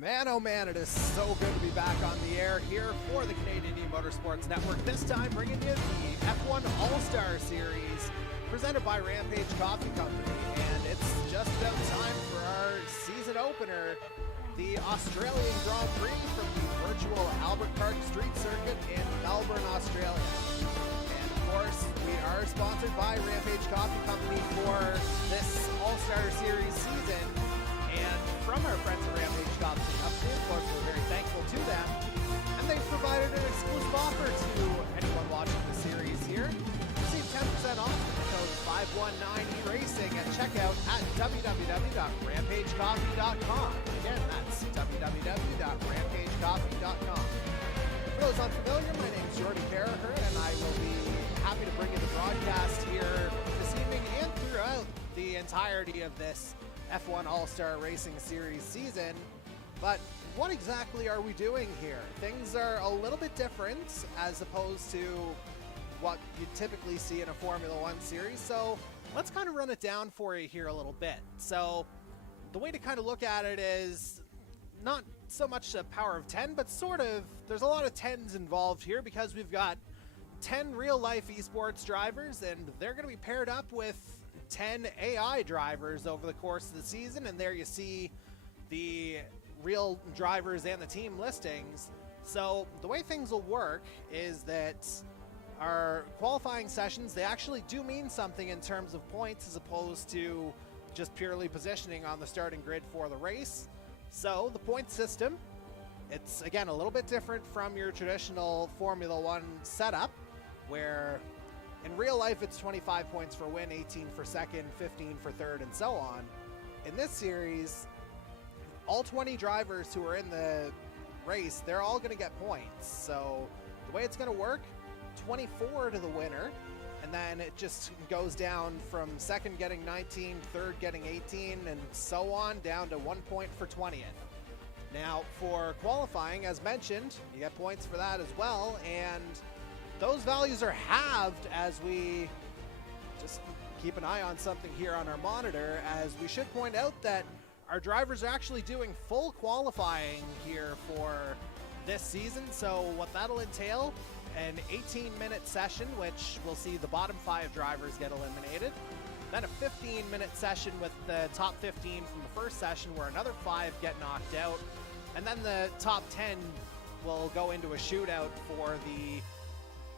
Man, oh man, it is so good to be back on the air here for the Canadian E-Motorsports Network. This time bringing you the F1 All-Star Series presented by Rampage Coffee Co. And it's just about time for our season opener, the Australian Grand Prix from the virtual Albert Park Street Circuit in Melbourne, Australia. And of course, we are sponsored by Rampage Coffee Company for this All-Star Series season. And from our friends at Rampage Coffee Company, of course, we're very thankful to them. And they've provided an exclusive offer to anyone watching the series here. Receive 10% off with the code 519E-RACING at checkout at www.rampagecoffee.com. Again, that's www.rampagecoffee.com. For those unfamiliar, my name is Jordy Carraher, and I will be happy to bring you the broadcast here this evening and throughout the entirety of this F1 All-Star Racing Series season. But what exactly are we doing here? Things are a little bit different as opposed to what you typically see in a Formula One series, so let's kind of run it down for you here a little bit. So the way to kind of look at it is not so much a power of 10, but sort of, there's a lot of 10s involved here because we've got 10 real-life esports drivers, and they're going to be paired up with 10 AI drivers over the course of the season, and there you see the real drivers and the team listings. So the way things will work is that our qualifying sessions, they actually do mean something in terms of points as opposed to just purely positioning on the starting grid for the race. So the point system, it's again a little bit different from your traditional Formula One setup, where in real life it's 25 points for win, 18 for second, 15 for third, and so on. In this series, all 20 drivers who are in the race, they're all going to get points. So the way it's going to work, 24 to the winner, and then it just goes down from second getting 19, third getting 18, and so on, down to 1 point for 20th. Now for qualifying, as mentioned, you get points for that as well, and those values are halved as we just keep an eye on something here on our monitor, as we should point out that our drivers are actually doing full qualifying here for this season. So what that'll entail, an 18-minute session, which we'll see the bottom 5 drivers get eliminated. Then a 15-minute session with the top 15 from the first session where another 5 get knocked out. And then the top 10 will go into a shootout for the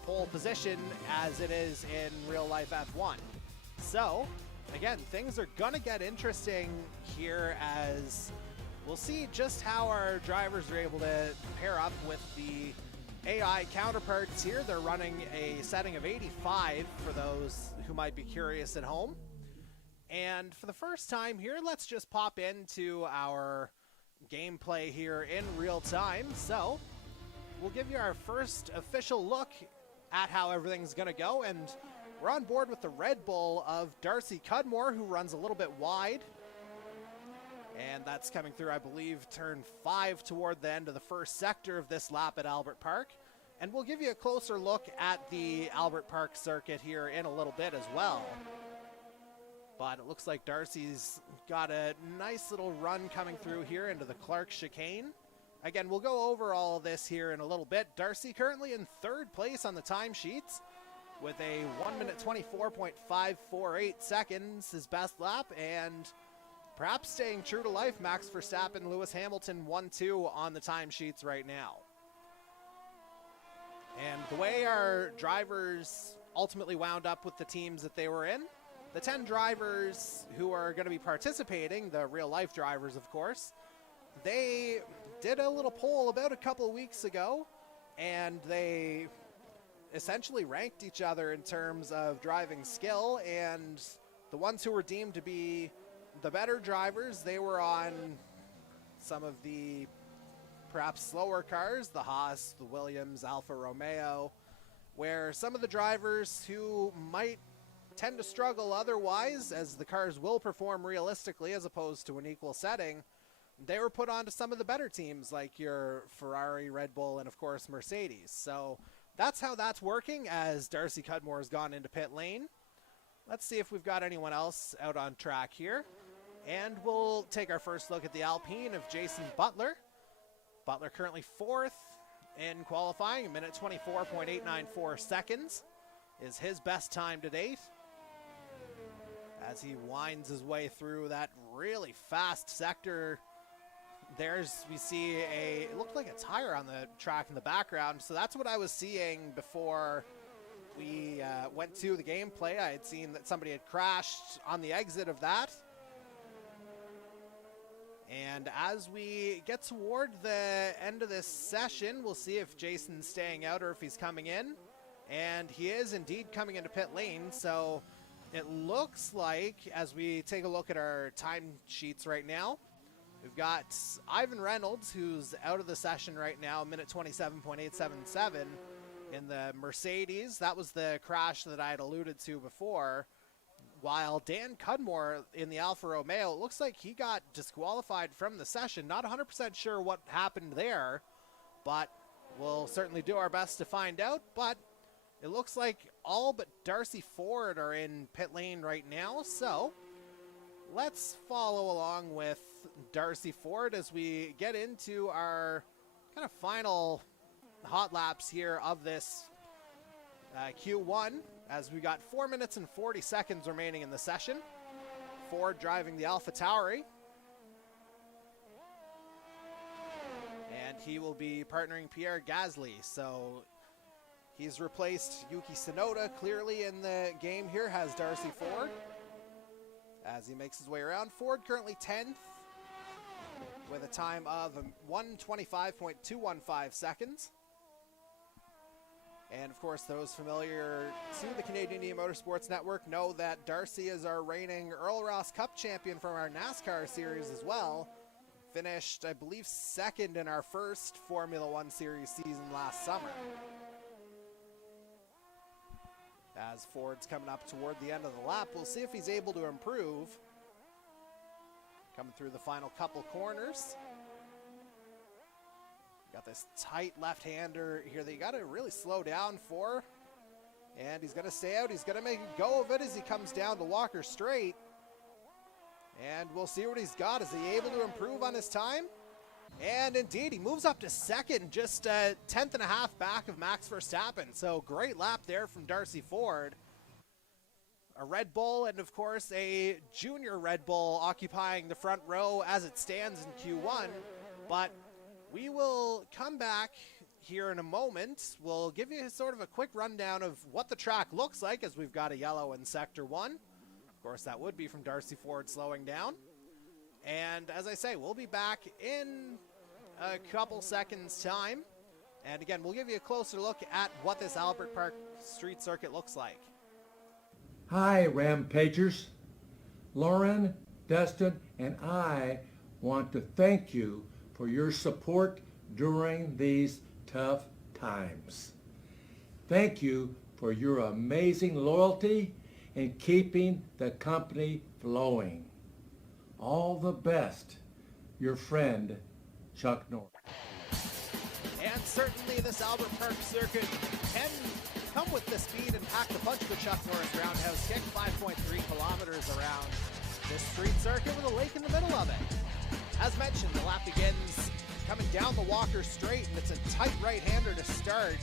pole position as it is in real life F1. So again, things are gonna get interesting here as we'll see just how our drivers are able to pair up with the AI counterparts here. They're running a setting of 85 for those who might be curious at home. And for the first time here, let's just pop into our gameplay here in real time. So we'll give you our first official look at how everything's gonna go, and we're on board with the Red Bull of Darcy Cudmore, who runs a little bit wide, and that's coming through, I believe, turn 5 toward the end of the first sector of this lap at Albert Park. And we'll give you a closer look at the Albert Park circuit here in a little bit as well. But it looks like Darcy's got a nice little run coming through here into the Clark chicane. Again, we'll go over all of this here in a little bit. Darcy currently in 3rd place on the timesheets with a 1 minute 24.548 seconds, his best lap, and perhaps staying true to life, Max Verstappen, Lewis Hamilton 1-2 on the timesheets right now. And the way our drivers ultimately wound up with the teams that they were in, the 10 drivers who are going to be participating, the real life drivers of course, they did a little poll about a couple of weeks ago, and they essentially ranked each other in terms of driving skill, and the ones who were deemed to be the better drivers, they were on some of the perhaps slower cars, the Haas, the Williams, Alfa Romeo, where some of the drivers who might tend to struggle otherwise, as the cars will perform realistically as opposed to an equal setting, they were put onto some of the better teams like your Ferrari, Red Bull, and of course Mercedes. So that's how that's working as Darcy Cudmore has gone into pit lane. Let's see if we've got anyone else out on track here. And we'll take our first look at the Alpine of Jason Butler. Butler currently 4th in qualifying. 1:24.894 seconds is his best time to date, as he winds his way through that really fast sector. We see it looked like a tire on the track in the background. So that's what I was seeing before we went to the gameplay. I had seen that somebody had crashed on the exit of that. And as we get toward the end of this session, we'll see if Jason's staying out or if he's coming in. And he is indeed coming into pit lane. So it looks like, as we take a look at our time sheets right now, we've got Ivan Reynolds, who's out of the session right now, 1:27.877 in the Mercedes. That was the crash that I had alluded to before. While Dan Cudmore in the Alfa Romeo, it looks like he got disqualified from the session. Not 100% sure what happened there, but we'll certainly do our best to find out. But it looks like all but Darcy Ford are in pit lane right now. So let's follow along with Darcy Ford as we get into our kind of final hot laps here of this Q1, as we got 4 minutes and 40 seconds remaining in the session. Ford driving the Alpha Tauri, and he will be partnering Pierre Gasly. So he's replaced Yuki Tsunoda clearly in the game here, has Darcy Ford, as he makes his way around. Ford currently 10th with a time of 1:25.215 seconds. And of course, those familiar to the Canadian E-Motorsports Network know that Darcy is our reigning Earl Ross Cup champion from our NASCAR series as well. Finished, I believe, 2nd in our first Formula One series season last summer. As Ford's coming up toward the end of the lap, we'll see if he's able to improve. Coming through the final couple corners. Got this tight left-hander here that you got to really slow down for. And he's going to stay out. He's going to make a go of it as he comes down to Walker Straight. And we'll see what he's got. Is he able to improve on his time? And indeed, he moves up to 2nd, just a 10th and a half back of Max Verstappen. So great lap there from Darcy Ford. A Red Bull and, of course, a junior Red Bull occupying the front row as it stands in Q1. But we will come back here in a moment. We'll give you sort of a quick rundown of what the track looks like, as we've got a yellow in Sector 1. Of course, that would be from Darcy Ford slowing down. And as I say, we'll be back in a couple seconds' time. And again, we'll give you a closer look at what this Albert Park street circuit looks like. Hi, Rampagers. Lauren, Dustin, and I want to thank you for your support during these tough times. Thank you for your amazing loyalty and keeping the company flowing. All the best, your friend, Chuck Norris. And certainly this Albert Park circuit can come with the speed and pack the punch of the Chuck Norris roundhouse kick. 5.3 kilometers around this street circuit with a lake in the middle of it. As mentioned, the lap begins coming down the Walker Straight, and it's a tight right-hander to start.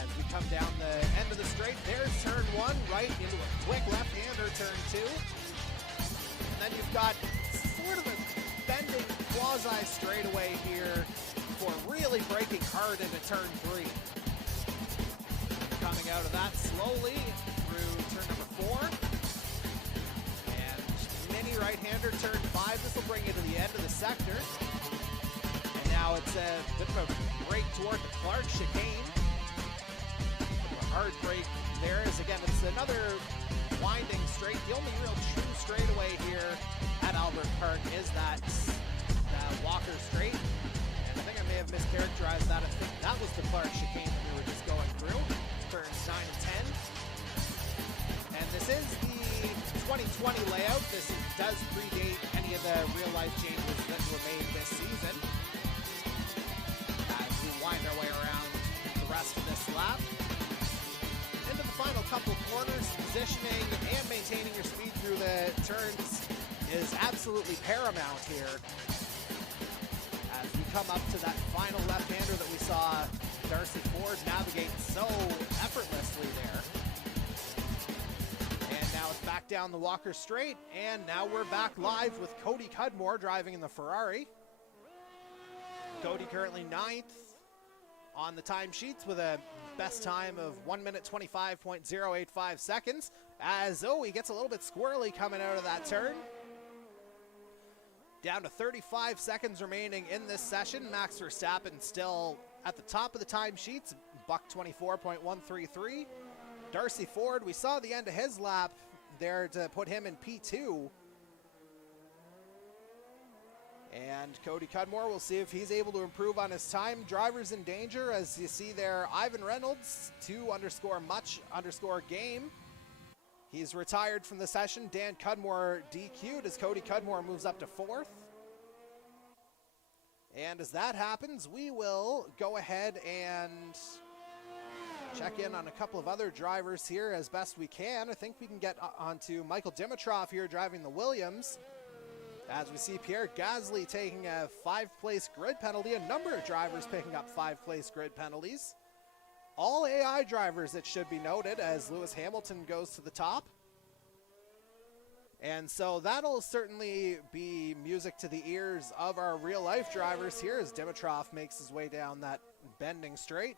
As we come down the end of the straight, there's turn 1, right into a quick left-hander, turn 2. And then you've got sort of a bending quasi-straightaway here for really braking hard into turn 3. Coming out of that slowly through turn number 4. Mini right-hander, turn 5. This will bring you to the end of the sector. And now it's a bit of a break toward the Clark chicane. A hard break there, as again, it's another winding straight. The only real true straightaway here at Albert Park is that Walker Straight. And I think I may have mischaracterized that. I think that was the Clark chicane that we were just going through. Turns 9 and 10. And this is the 2020 layout. This does predate any of the real-life changes that were made this season. As we wind our way around the rest of this lap. Into the final couple corners, positioning and maintaining your speed through the turns is absolutely paramount here. As we come up to that final left-hander that we saw Darcy Ford navigate so effortlessly there. And now it's back down the Walker Straight, and now we're back live with Cody Cudmore driving in the Ferrari. Cody currently 9th on the timesheets with a best time of 1 minute 25.085 seconds, as he gets a little bit squirrely coming out of that turn. Down to 35 seconds remaining in this session. Max Verstappen still at the top of the timesheets, buck 24.133. Darcy Ford, we saw the end of his lap there to put him in P2. And Cody Cudmore, we'll see if he's able to improve on his time. Drivers in danger, as you see there, Ivan Reynolds, 2_much_game. He's retired from the session. Dan Cudmore DQ'd as Cody Cudmore moves up to 4th. And as that happens, we will go ahead and check in on a couple of other drivers here as best we can. I think we can get onto Michael Dimitrov here driving the Williams. As we see Pierre Gasly taking a 5-place grid penalty, a number of drivers picking up 5-place grid penalties. All AI drivers, it should be noted, as Lewis Hamilton goes to the top. And so that'll certainly be music to the ears of our real-life drivers here as Dimitrov makes his way down that bending straight.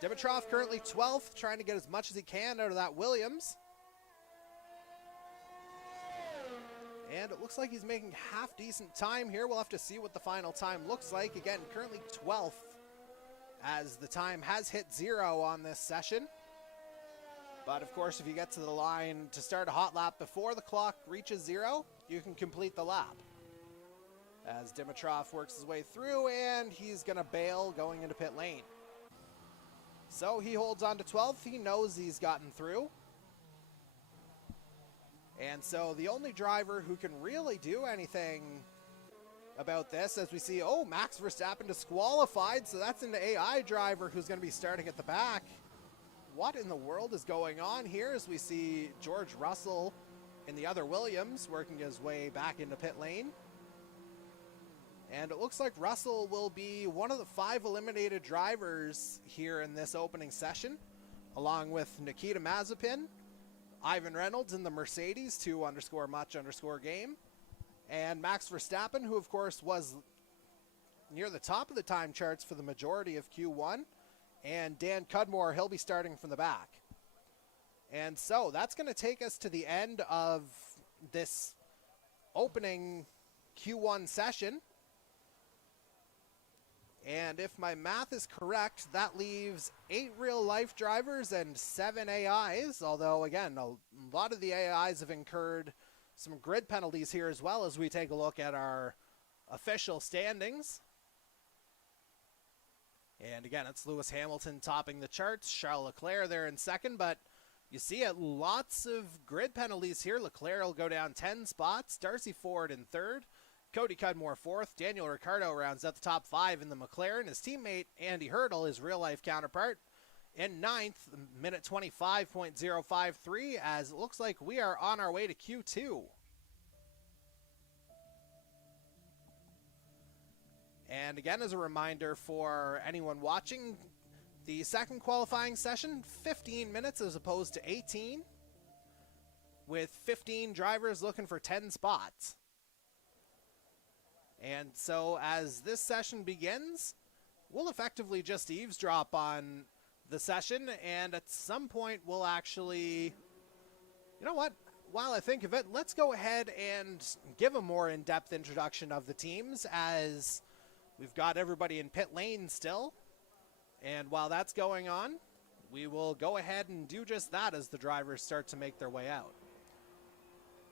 Dimitrov currently 12th, trying to get as much as he can out of that Williams. And it looks like he's making half-decent time here. We'll have to see what the final time looks like. Again, currently 12th, as the time has hit 0 on this session. But of course, if you get to the line to start a hot lap before the clock reaches 0, you can complete the lap. As Dimitrov works his way through, and he's going to bail going into pit lane. So he holds on to 12th. He knows he's gotten through. And so the only driver who can really do anything about this, as we see, Max Verstappen disqualified, so that's an AI driver who's going to be starting at the back. What in the world is going on here as we see George Russell in the other Williams working his way back into pit lane. And it looks like Russell will be one of the 5 eliminated drivers here in this opening session, along with Nikita Mazepin, Ivan Reynolds in the Mercedes, 2_much_game, and Max Verstappen, who of course was near the top of the time charts for the majority of Q1, and Dan Cudmore, he'll be starting from the back. And so that's going to take us to the end of this opening Q1 session. And if my math is correct, that leaves 8 real-life drivers and 7 AIs, although, again, a lot of the AIs have incurred some grid penalties here as well as we take a look at our official standings. And again, it's Lewis Hamilton topping the charts, Charles Leclerc there in second, but you see lots of grid penalties here. Leclerc will go down 10 spots, Darcy Ford in third, Cody Cudmore 4th, Daniel Ricciardo rounds out the top 5 in the McLaren. His teammate Andy Hurdle, his real-life counterpart, in 9th, minute 25.053, as it looks like we are on our way to Q2. And again, as a reminder for anyone watching, the second qualifying session, 15 minutes as opposed to 18, with 15 drivers looking for 10 spots. And so as this session begins, we'll effectively just eavesdrop on the session, and at some point we'll actually, you know what, while I think of it, let's go ahead and give a more in-depth introduction of the teams, as we've got everybody in pit lane still. And while that's going on, we will go ahead and do just that as the drivers start to make their way out.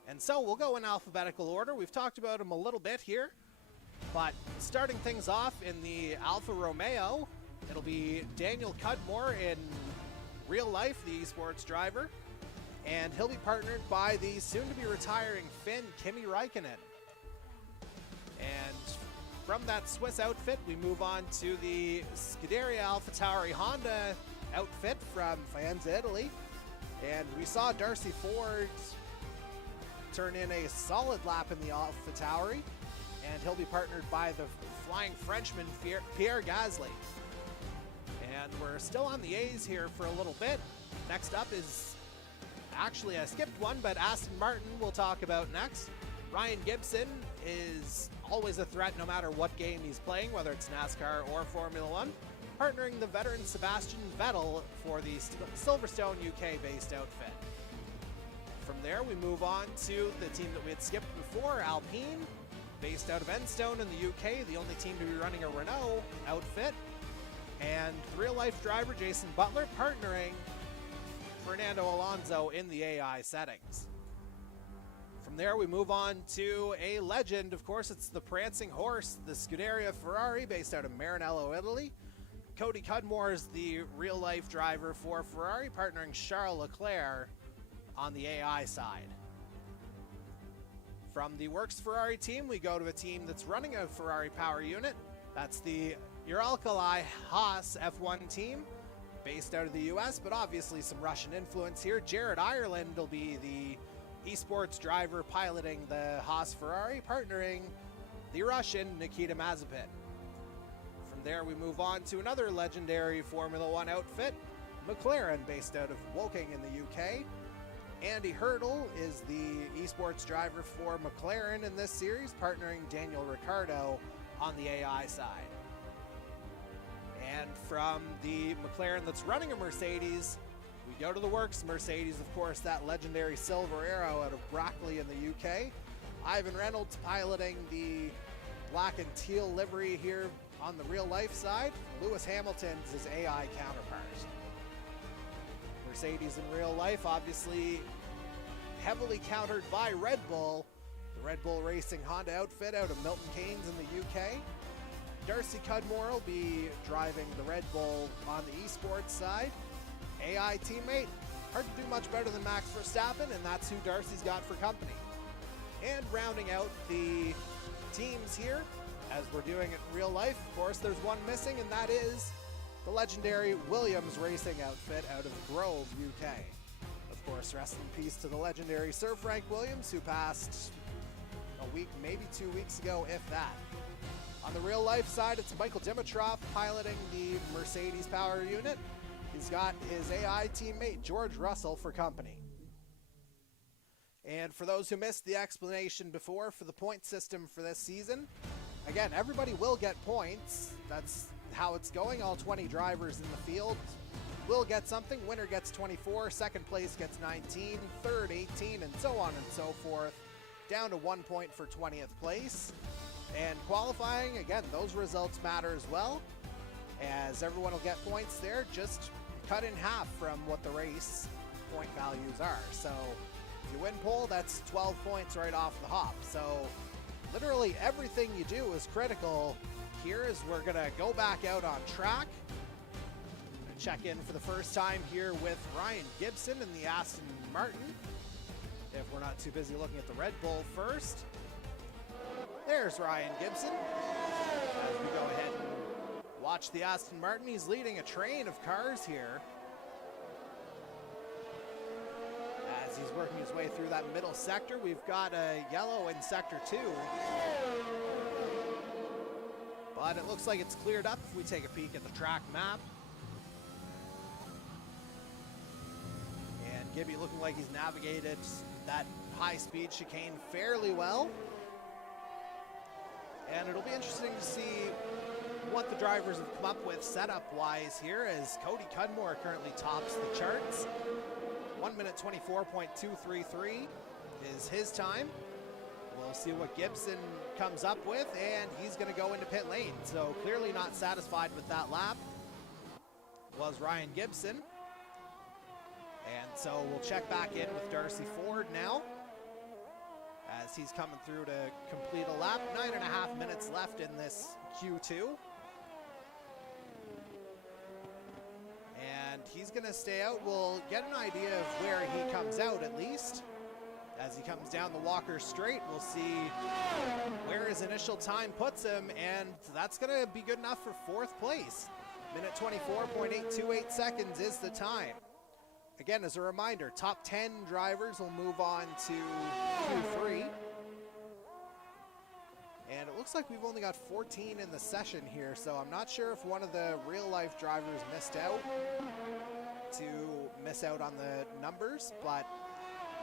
And so we'll go in alphabetical order. We've talked about them a little bit here. But starting things off in the Alfa Romeo, it'll be Daniel Cudmore in real life, the esports driver, and he'll be partnered by the soon-to-be retiring Finn Kimi Räikkönen. And from that Swiss outfit, we move on to the Scuderia AlphaTauri Honda outfit from Faenza, Italy. And we saw Darcy Ford turn in a solid lap in the AlphaTauri. and he'll be partnered by the Flying Frenchman Pierre Gasly. And we're still on the A's here for a little bit. Next up is, actually I skipped one, but Aston Martin we'll talk about next. Ryan Gibson is always a threat no matter what game he's playing, whether it's NASCAR or Formula One, partnering the veteran Sebastian Vettel for the Silverstone UK-based outfit. From there, we move on to the team that we had skipped before, Alpine, based out of Enstone in the UK, the only team to be running a Renault outfit, and real-life driver Jason Butler partnering Fernando Alonso in the AI settings. From there, we move on to a legend. Of course, it's the prancing horse, the Scuderia Ferrari, based out of Maranello, Italy. Cody Cudmore is the real-life driver for Ferrari, partnering Charles Leclerc on the AI side. From the Works Ferrari team, we go to a team that's running a Ferrari power unit. That's the Uralkali Haas F1 team, based out of the US, but obviously some Russian influence here. Jared Ireland will be the esports driver piloting the Haas Ferrari, partnering the Russian Nikita Mazepin. From there, we move on to another legendary Formula One outfit, McLaren, based out of Woking in the UK. Andy Hurdle is the esports driver for McLaren in this series, partnering Daniel Ricciardo on the AI side. And from the McLaren that's running a Mercedes, we go to the Works Mercedes, of course, that legendary Silver Arrow out of Brackley in the UK. Ivan Reynolds piloting the black and teal livery here on the real-life side. Lewis Hamilton's his AI counterpart. Mercedes in real life, obviously heavily countered by Red Bull. The Red Bull Racing Honda outfit out of Milton Keynes in the UK. Darcy Cudmore will be driving the Red Bull on the esports side. AI teammate, hard to do much better than Max Verstappen, and that's who Darcy's got for company. And rounding out the teams here, as we're doing it in real life, of course, there's one missing, and that is the legendary Williams Racing outfit out of Grove, UK. Of course, rest in peace to the legendary Sir Frank Williams, who passed a week, maybe 2 weeks ago, if that. On the real life side, it's Michael Dimitrov piloting the Mercedes power unit. He's got his AI teammate, George Russell, for company. And for those who missed the explanation before for the point system for this season, again, everybody will get points. That's how it's going. All 20 drivers in the field will get something. Winner gets 24, second place gets 19, third 18, and so on and so forth, down to 1 point for 20th place. And qualifying, again, those results matter as well, as everyone will get points there, just cut in half from what the race point values are. So if you win pole, that's 12 points right off the hop. So literally everything you do is critical here, as we're gonna go back out on track. Check in for the first time here with Ryan Gibson in the Aston Martin, if we're not too busy looking at the Red Bull first. There's Ryan Gibson. As we go ahead and watch the Aston Martin, he's leading a train of cars here as he's working his way through that middle sector. We've got a yellow in sector 2, but it looks like it's cleared up if we take a peek at the track map. And Gibby looking like he's navigated that high-speed chicane fairly well. And it'll be interesting to see what the drivers have come up with setup-wise here, as Cody Cudmore currently tops the charts. 1 minute 24.233 is his time. We'll see what Gibson comes up with, and he's going to go into pit lane. So clearly not satisfied with that lap was Ryan Gibson. And so we'll check back in with Darcy Ford now, as he's coming through to complete a lap. 9.5 minutes left in this Q2. And he's gonna stay out. We'll get an idea of where he comes out at least. As he comes down the Walker Straight, we'll see where his initial time puts him, and that's gonna be good enough for 4th place. Minute 24.828 seconds is the time. Again, as a reminder, top 10 drivers will move on to Q3. And it looks like we've only got 14 in the session here, so I'm not sure if one of the real-life drivers missed out on the numbers, but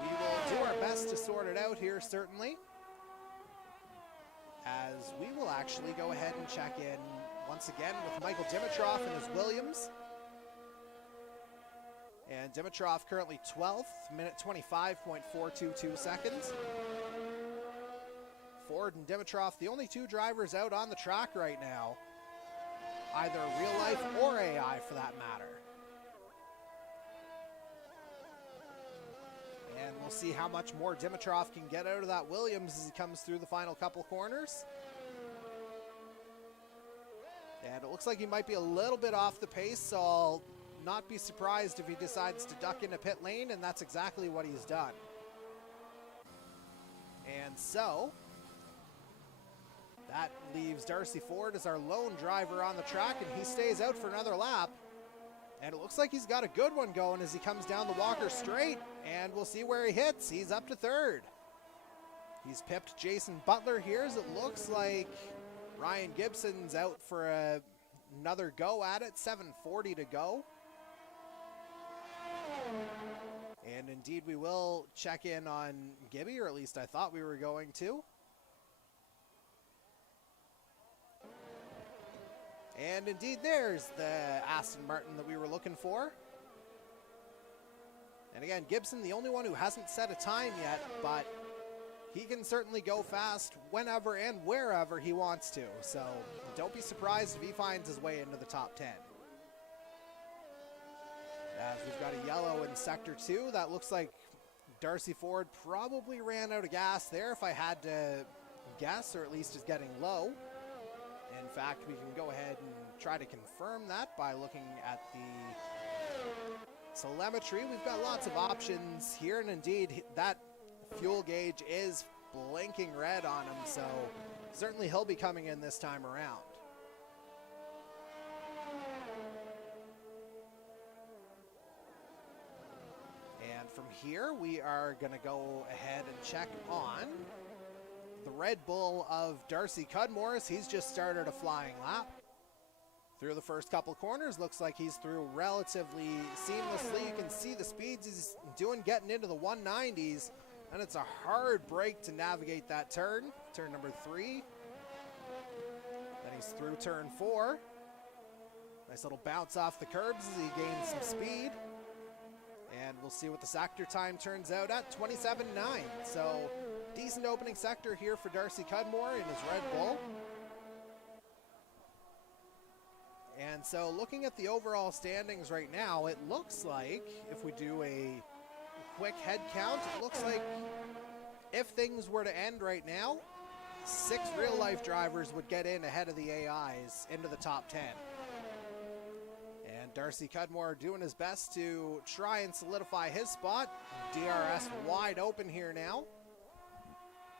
we will do our best to sort it out here, certainly. As we will actually go ahead and check in once again with Michael Dimitrov and his Williams. And Dimitrov currently 12th, minute 25.422 seconds. Ford and Dimitrov, the only two drivers out on the track right now, either real life or AI for that matter. And we'll see how much more Dimitrov can get out of that Williams as he comes through the final couple corners. And it looks like he might be a little bit off the pace, so I'll not be surprised if he decides to duck into pit lane, and that's exactly what he's done. And so that leaves Darcy Ford as our lone driver on the track, and he stays out for another lap. And it looks like he's got a good one going as he comes down the Walker straight, and we'll see where he hits. He's up to third. He's pipped Jason Butler here as it looks like Ryan Gibson's out for another go at it, 7:40 to go. And indeed we will check in on Gibby, or at least I thought we were going to. And indeed there's the Aston Martin that we were looking for. And again, Gibson, the only one who hasn't set a time yet, but he can certainly go fast whenever and wherever he wants to. So don't be surprised if he finds his way into the top 10. As we've got a yellow in sector 2, that looks like Darcy Ford probably ran out of gas there if I had to guess, or at least is getting low. In fact, we can go ahead and try to confirm that by looking at the telemetry. We've got lots of options here, and indeed that fuel gauge is blinking red on him, so certainly he'll be coming in this time around. And from here, we are going to go ahead and check on the Red Bull of Darcy Cudmore. He's just started a flying lap. Through the first couple corners, looks like he's through relatively seamlessly. You can see the speeds he's doing getting into the 190s, and it's a hard break to navigate that turn number 3. Then he's through turn 4. Nice little bounce off the curbs as he gains some speed. And we'll see what the sector time turns out at, 27.9. So decent opening sector here for Darcy Cudmore in his Red Bull. And so looking at the overall standings right now, it looks like if we do a quick head count, it looks like if things were to end right now, 6 real-life drivers would get in ahead of the AIs into the top 10. And Darcy Cudmore doing his best to try and solidify his spot. DRS wide open here now.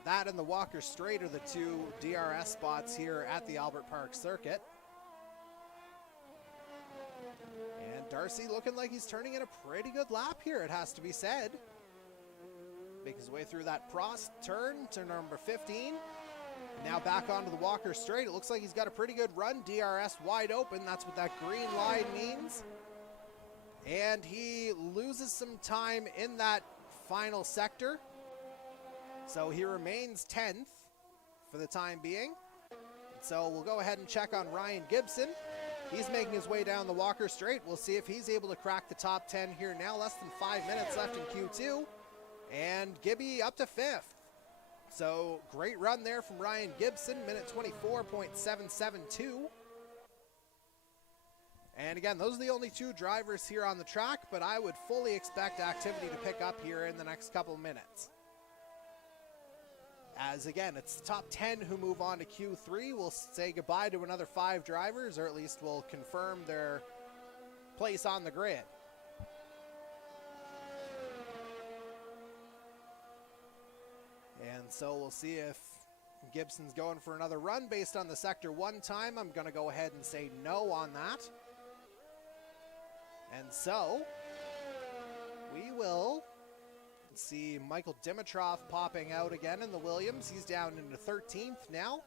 That and the Walker Straight are the 2 DRS spots here at the Albert Park circuit. And Darcy looking like he's turning in a pretty good lap here, it has to be said. Make his way through that Prost turn to number 15. Now back onto the Walker Straight. It looks like he's got a pretty good run. DRS wide open. That's what that green line means. And he loses some time in that final sector. So he remains 10th for the time being. So we'll go ahead and check on Ryan Gibson. He's making his way down the Walker Straight. We'll see if he's able to crack the top 10 here now. Less than 5 minutes left in Q2. And Gibby up to 5th. So great run there from Ryan Gibson, minute 24.772. And again, those are the only 2 drivers here on the track, but I would fully expect activity to pick up here in the next couple minutes. As again, it's the top 10 who move on to Q3. We'll say goodbye to another 5 drivers, or at least we'll confirm their place on the grid. And so we'll see if Gibson's going for another run based on the sector 1 time. I'm going to go ahead and say no on that. And so we will see Michael Dimitrov popping out again in the Williams. He's down into 13th now.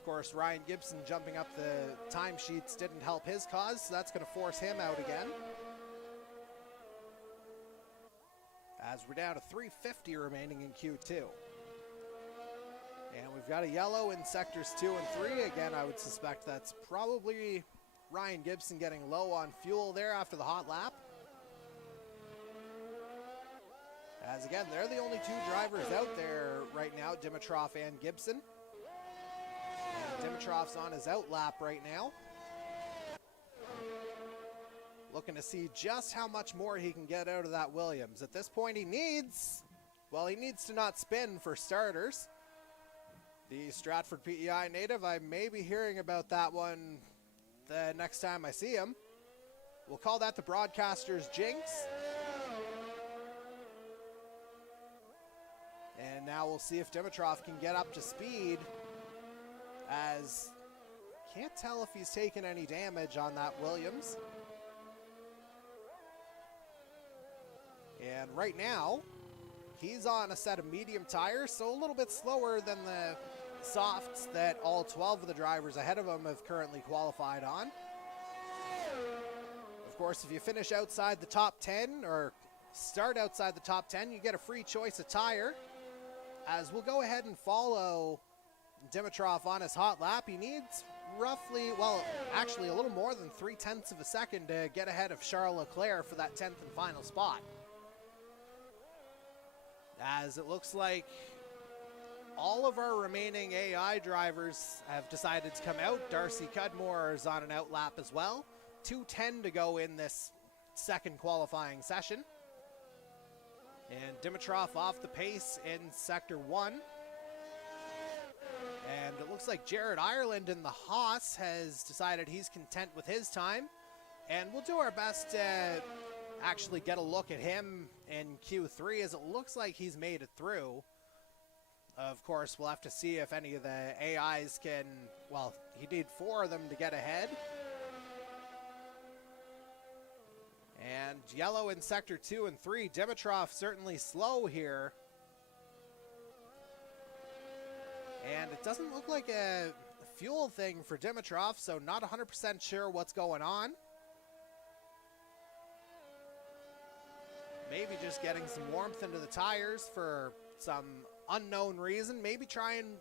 Of course, Ryan Gibson jumping up the timesheets didn't help his cause, so that's going to force him out again. As we're down to 350 remaining in Q2. And we've got a yellow in sectors 2 and 3. Again, I would suspect that's probably Ryan Gibson getting low on fuel there after the hot lap. As again, they're the only two drivers out there right now, Dimitrov and Gibson. And Dimitrov's on his out lap right now. Looking to see just how much more he can get out of that Williams. At this point he needs to not spin for starters. The Stratford PEI native, I may be hearing about that one the next time I see him. We'll call that the broadcaster's jinx. And now we'll see if Dimitrov can get up to speed, as can't tell if he's taken any damage on that Williams. And right now, he's on a set of medium tires, so a little bit slower than the softs that all 12 of the drivers ahead of him have currently qualified on. Of course, if you finish outside the top 10 or start outside the top 10, you get a free choice of tire. As we'll go ahead and follow Dimitrov on his hot lap. He needs roughly, well, actually a little more than 0.3 of a second to get ahead of Charles Leclerc for that 10th and final spot. As it looks like all of our remaining AI drivers have decided to come out. Darcy Cudmore is on an out lap as well. 2:10 to go in this second qualifying session. And Dimitrov off the pace in Sector 1. And it looks like Jared Ireland in the Haas has decided he's content with his time. And we'll do our best to actually get a look at him in Q3, as it looks like he's made it through. Of course, we'll have to see if any of the AIs can, well, he need 4 of them to get ahead. And yellow in Sector 2 and 3. Dimitrov certainly slow here. And it doesn't look like a fuel thing for Dimitrov, so not 100% sure what's going on. Maybe just getting some warmth into the tires for some unknown reason. Maybe trying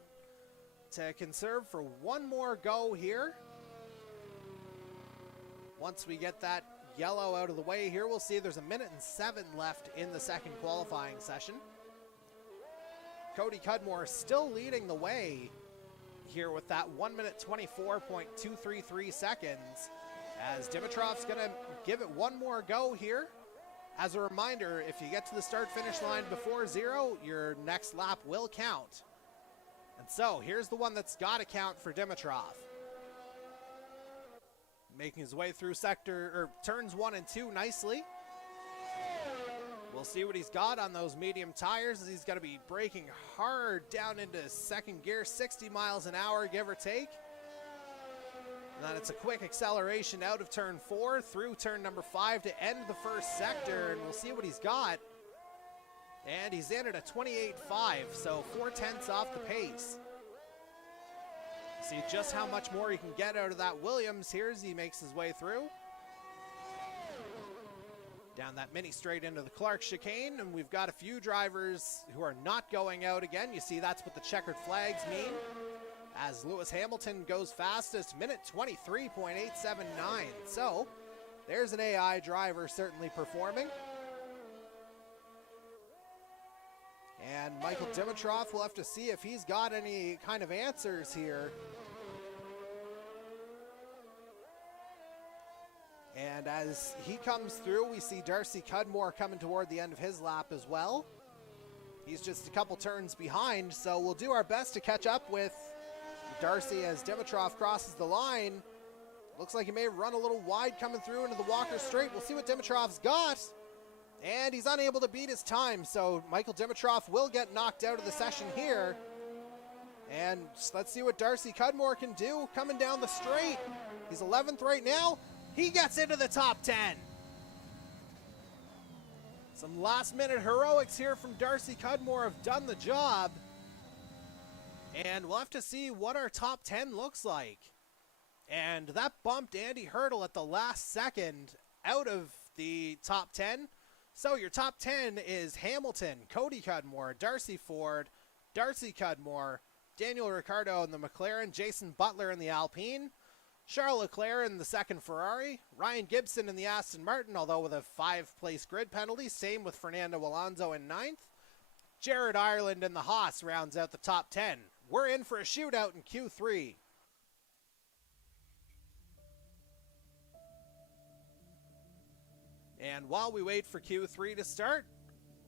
to conserve for one more go here. Once we get that yellow out of the way here, we'll see there's 1:07 left in the second qualifying session. Cody Cudmore still leading the way here with that 1:24.233 seconds, as Dimitrov's gonna give it one more go here. As a reminder, if you get to the start-finish line before 0, your next lap will count. And so here's the one that's got to count for Dimitrov. Making his way through turns 1 and 2 nicely. We'll see what he's got on those medium tires, as he's going to be braking hard down into second gear, 60 miles an hour, give or take. And then it's a quick acceleration out of turn 4 through turn number 5 to end the first sector, and we'll see what he's got. And he's in at a 28.5, so 0.4 off the pace. See just how much more he can get out of that Williams here as he makes his way through. Down that mini straight into the Clark chicane, and we've got a few drivers who are not going out again. You see, that's what the checkered flags mean. As Lewis Hamilton goes fastest, 1:23.879. So there's an AI driver certainly performing. And Michael Dimitrov, will have to see if he's got any kind of answers here. And as he comes through, we see Darcy Cudmore coming toward the end of his lap as well. He's just a couple turns behind, so we'll do our best to catch up with Darcy as Dimitrov crosses the line. Looks like he may run a little wide coming through into the Walker Straight. We'll see what Dimitrov's got. And he's unable to beat his time, so Michael Dimitrov will get knocked out of the session here. And let's see what Darcy Cudmore can do coming down the straight. He's 11th right now. He gets into the top 10. Some last-minute heroics here from Darcy Cudmore have done the job. And we'll have to see what our top 10 looks like. And that bumped Andy Hurdle at the last second out of the top 10. So your top 10 is Hamilton, Cody Cudmore, Darcy Ford, Darcy Cudmore, Daniel Ricciardo in the McLaren, Jason Butler in the Alpine, Charles Leclerc in the second Ferrari, Ryan Gibson in the Aston Martin, although with a 5-place grid penalty, same with Fernando Alonso in 9th. Jared Ireland in the Haas rounds out the top 10. We're in for a shootout in Q3. And while we wait for Q3 to start,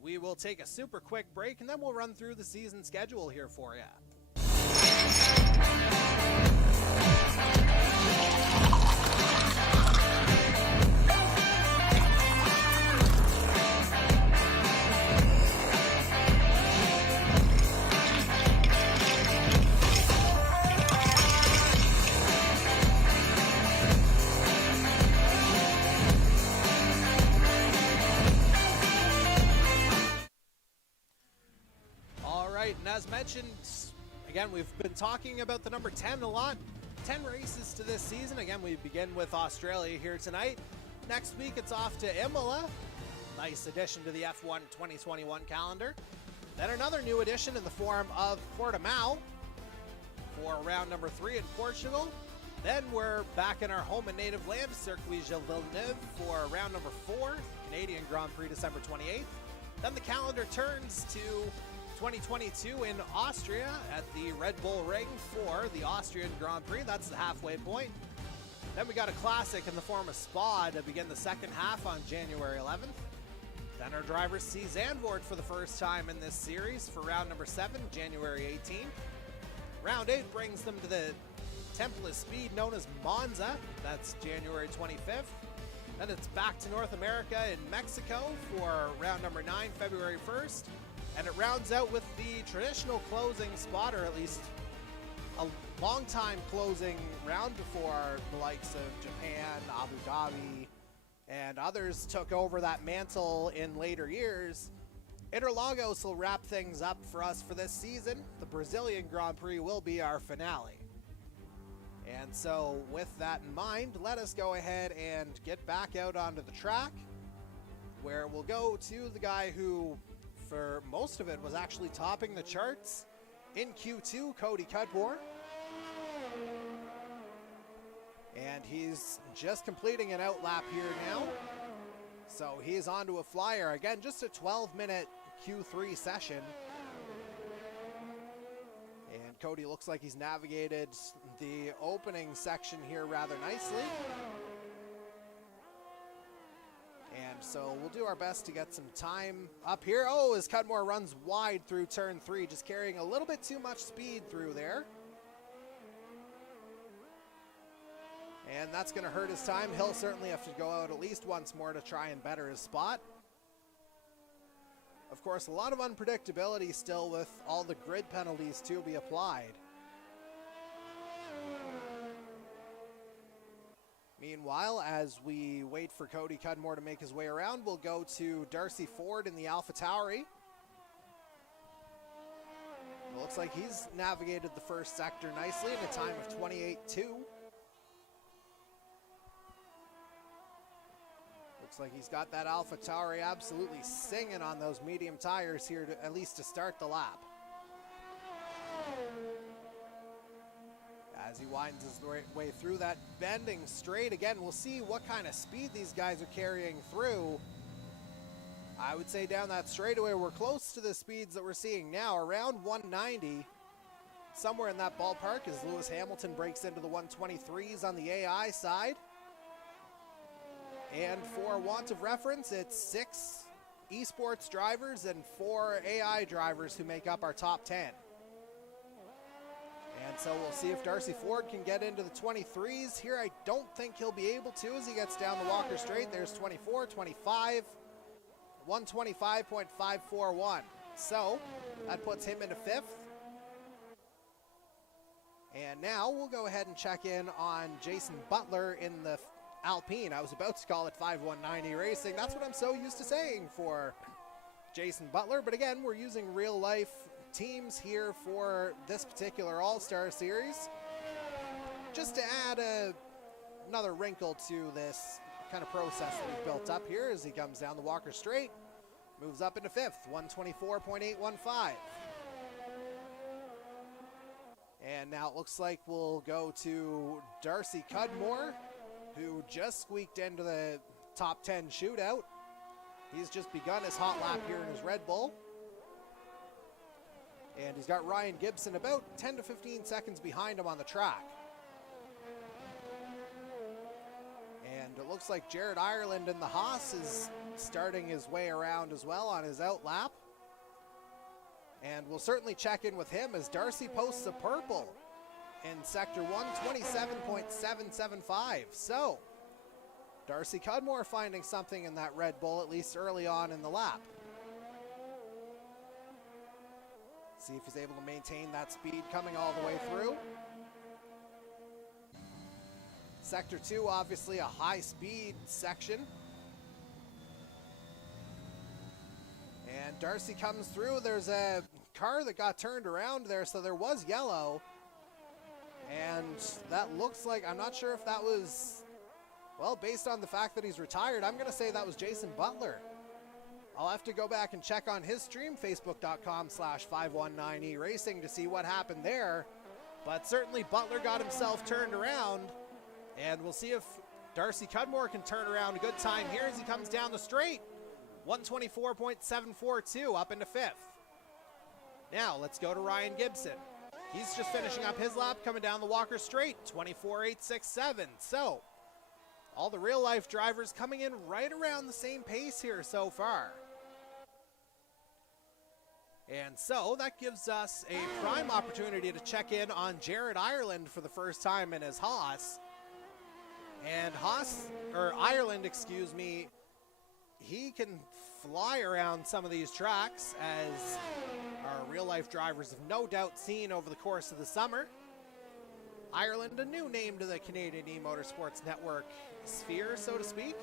we will take a super quick break and then we'll run through the season schedule here for you. And as mentioned, again, we've been talking about the number 10 a lot. 10 races to this season. Again, we begin with Australia here tonight. Next week, it's off to Imola. Nice addition to the F1 2021 calendar. Then another new addition in the form of Portimao for round number 3 in Portugal. Then we're back in our home and native land, Circuit Gilles Villeneuve, for round number 4, Canadian Grand Prix, December 28th. Then the calendar turns to 2022 in Austria at the Red Bull Ring for the Austrian Grand Prix. That's the halfway point. Then we got a classic in the form of Spa to begin the second half on January 11th. Then our drivers see Zandvoort for the first time in this series for round number 7, January 18th. Round 8 brings them to the Temple of Speed known as Monza. That's January 25th. Then it's back to North America in Mexico for round number 9, February 1st. And it rounds out with the traditional closing spot, or at least a long time closing round before the likes of Japan, Abu Dhabi, and others took over that mantle in later years. Interlagos will wrap things up for us for this season. The Brazilian Grand Prix will be our finale. And so with that in mind, let us go ahead and get back out onto the track, where we'll go to the guy who, for most of it, was actually topping the charts in Q2, Cody Cudmore. And he's just completing an outlap here now. So he's onto a flyer. Again, just a 12-minute Q3 session. And Cody looks like he's navigated the opening section here rather nicely. And so we'll do our best to get some time up here. Oh, as Cudmore runs wide through turn 3, just carrying a little bit too much speed through there. And that's going to hurt his time. He'll certainly have to go out at least once more to try and better his spot. Of course, a lot of unpredictability still with all the grid penalties to be applied. Meanwhile, as we wait for Cody Cudmore to make his way around, we'll go to Darcy Ford in the AlphaTauri. It looks like he's navigated the first sector nicely in a time of 28.2. Looks like he's got that AlphaTauri absolutely singing on those medium tires here, to, at least to start the lap. As he winds his way through that bending straight, again, we'll see what kind of speed these guys are carrying through. I would say down that straightaway, we're close to the speeds that we're seeing now, around 190. Somewhere in that ballpark as Lewis Hamilton breaks into the 123s on the AI side. And for want of reference, it's 6 esports drivers and 4 AI drivers who make up our top 10. And so we'll see if Darcy Ford can get into the 23s. Here I don't think he'll be able to as he gets down the Walker Straight. There's 24, 25, 125.541. So that puts him into 5th. And now we'll go ahead and check in on Jason Butler in the Alpine. I was about to call it 5190 Racing. That's what I'm so used to saying for Jason Butler. But again, we're using real life teams here for this particular All-Star Series. Just to add another wrinkle to this kind of process that we've built up here as he comes down the Walker Straight, moves up into 5th, 124.815. And now it looks like we'll go to Darcy Cudmore, who just squeaked into the top 10 shootout. He's just begun his hot lap here in his Red Bull. And he's got Ryan Gibson about 10 to 15 seconds behind him on the track. And it looks like Jared Ireland in the Haas is starting his way around as well on his out lap. And we'll certainly check in with him as Darcy posts a purple in sector 127.775. So, Darcy Cudmore finding something in that Red Bull, at least early on in the lap. See if he's able to maintain that speed coming all the way through. Sector 2, obviously a high-speed section. And Darcy comes through. There's a car that got turned around there, so there was yellow. And that looks like, I'm not sure if that was, well, based on the fact that he's retired, I'm going to say that was Jason Butler. I'll have to go back and check on his stream, facebook.com/519E Racing, to see what happened there. But certainly Butler got himself turned around, and we'll see if Darcy Cudmore can turn around a good time here as he comes down the straight. 124.742 up into 5th. Now let's go to Ryan Gibson. He's just finishing up his lap coming down the Walker Straight, 24.867. So all the real life drivers coming in right around the same pace here so far. And so that gives us a prime opportunity to check in on Jared Ireland for the first time in his Haas. And Ireland, excuse me, he can fly around some of these tracks, as our real life drivers have no doubt seen over the course of the summer. Ireland, a new name to the Canadian E-Motorsports Network sphere, so to speak.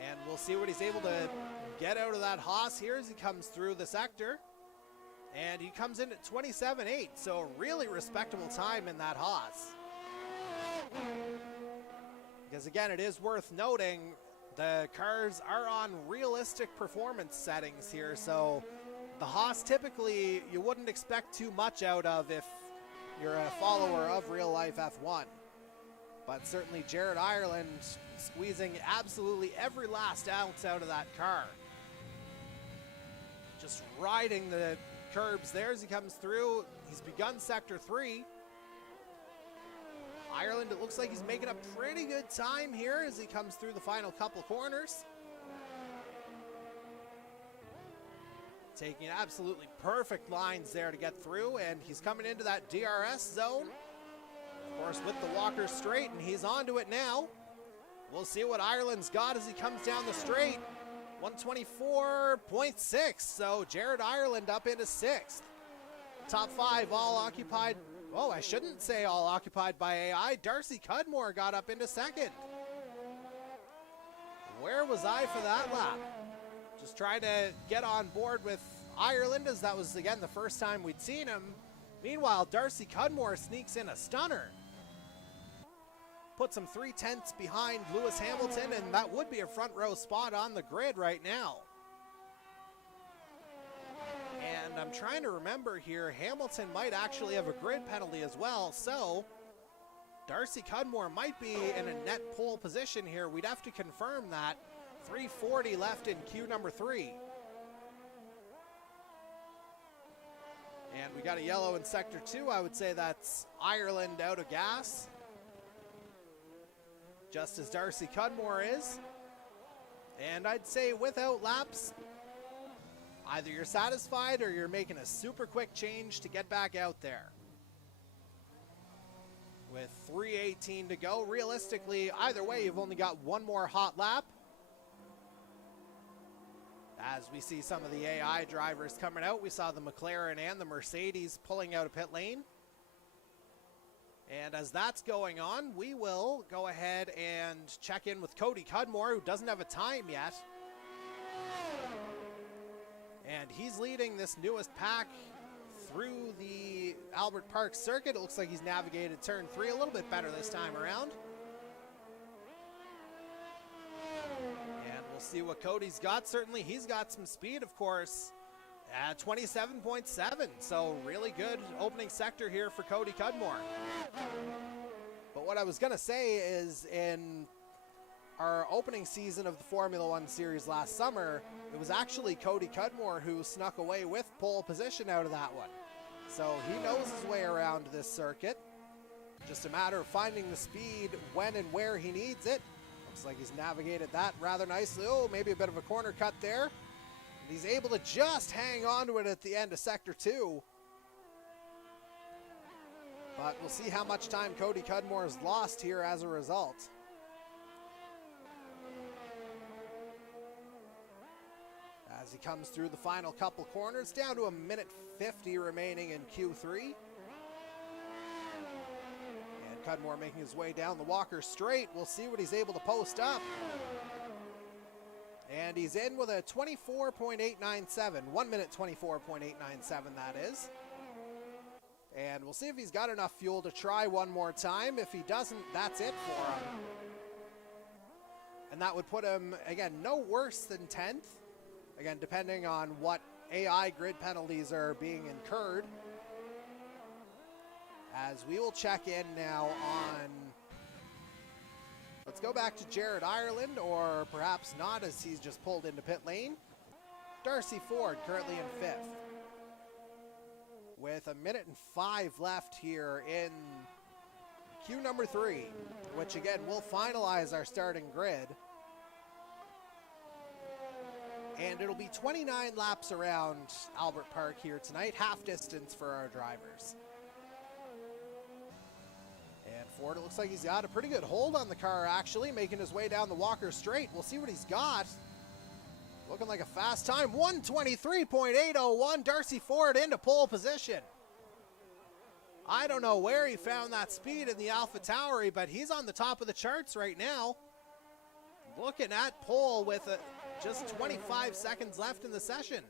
And we'll see what he's able to get out of that Haas here as he comes through the sector. And he comes in at 27.8, so a really respectable time in that Haas. Because again, it is worth noting the cars are on realistic performance settings here, so the Haas typically you wouldn't expect too much out of if you're a follower of real life F1. But certainly Jared Ireland squeezing absolutely every last ounce out of that car. Just riding the curbs there as he comes through. He's begun sector 3. Ireland, it looks like he's making a pretty good time here as he comes through the final couple corners. Taking absolutely perfect lines there to get through, and he's coming into that DRS zone. Of course, with the Walker Straight, and he's onto it now. We'll see what Ireland's got as he comes down the straight. 124.6, so Jared Ireland up into 6th. Top 5 all occupied. Oh, I shouldn't say all occupied by AI. Darcy Cudmore got up into 2nd. Where was I for that lap? Just trying to get on board with Ireland, as that was, again, the first time we'd seen him. Meanwhile, Darcy Cudmore sneaks in a stunner. Puts him 3/10 behind Lewis Hamilton, and that would be a front row spot on the grid right now. And I'm trying to remember here, Hamilton might actually have a grid penalty as well, so Darcy Cudmore might be in a net pole position here. We'd have to confirm that. 3:40 left in queue number 3. And we got a yellow in sector 2. I would say that's Ireland out of gas, just as Darcy Cudmore is. And I'd say without laps, either you're satisfied or you're making a super quick change to get back out there. With 3:18 to go, realistically, either way, you've only got one more hot lap. As we see some of the AI drivers coming out, we saw the McLaren and the Mercedes pulling out of pit lane. And as that's going on, we will go ahead and check in with Cody Cudmore, who doesn't have a time yet. And he's leading this newest pack through the Albert Park circuit. It looks like he's navigated turn 3 a little bit better this time around. And we'll see what Cody's got. Certainly he's got some speed, of course, at 27.7. So really good opening sector here for Cody Cudmore. But what I was going to say is, in our opening season of the Formula One series last summer, it was actually Cody Cudmore who snuck away with pole position out of that one. So he knows his way around this circuit. Just a matter of finding the speed when and where he needs it. Looks like he's navigated that rather nicely. Oh, maybe a bit of a corner cut there. And he's able to just hang on to it at the end of Sector 2. But we'll see how much time Cody Cudmore has lost here as a result. As he comes through the final couple corners, down to a minute 50 remaining in Q3. And Cudmore making his way down the Walker straight. We'll see what he's able to post up. And he's in with a 24.897, 1 minute 24.897 that is. And we'll see if he's got enough fuel to try one more time. If he doesn't, that's it for him. And that would put him, again, no worse than 10th. Again, depending on what AI grid penalties are being incurred. As we will check in now on, let's go back to Jared Ireland, or perhaps not, as he's just pulled into pit lane. Darcy Ford currently in 5th. With a minute and 5 left here in Q number 3, which again will finalize our starting grid. And it'll be 29 laps around Albert Park here tonight, half distance for our drivers. And Ford, it looks like he's got a pretty good hold on the car, actually, making his way down the Walker straight. We'll see what he's got. Looking like a fast time, 123.801. Darcy Ford into pole position. I don't know where he found that speed in the AlphaTauri, but he's on the top of the charts right now. Looking at pole with just 25 seconds left in the session.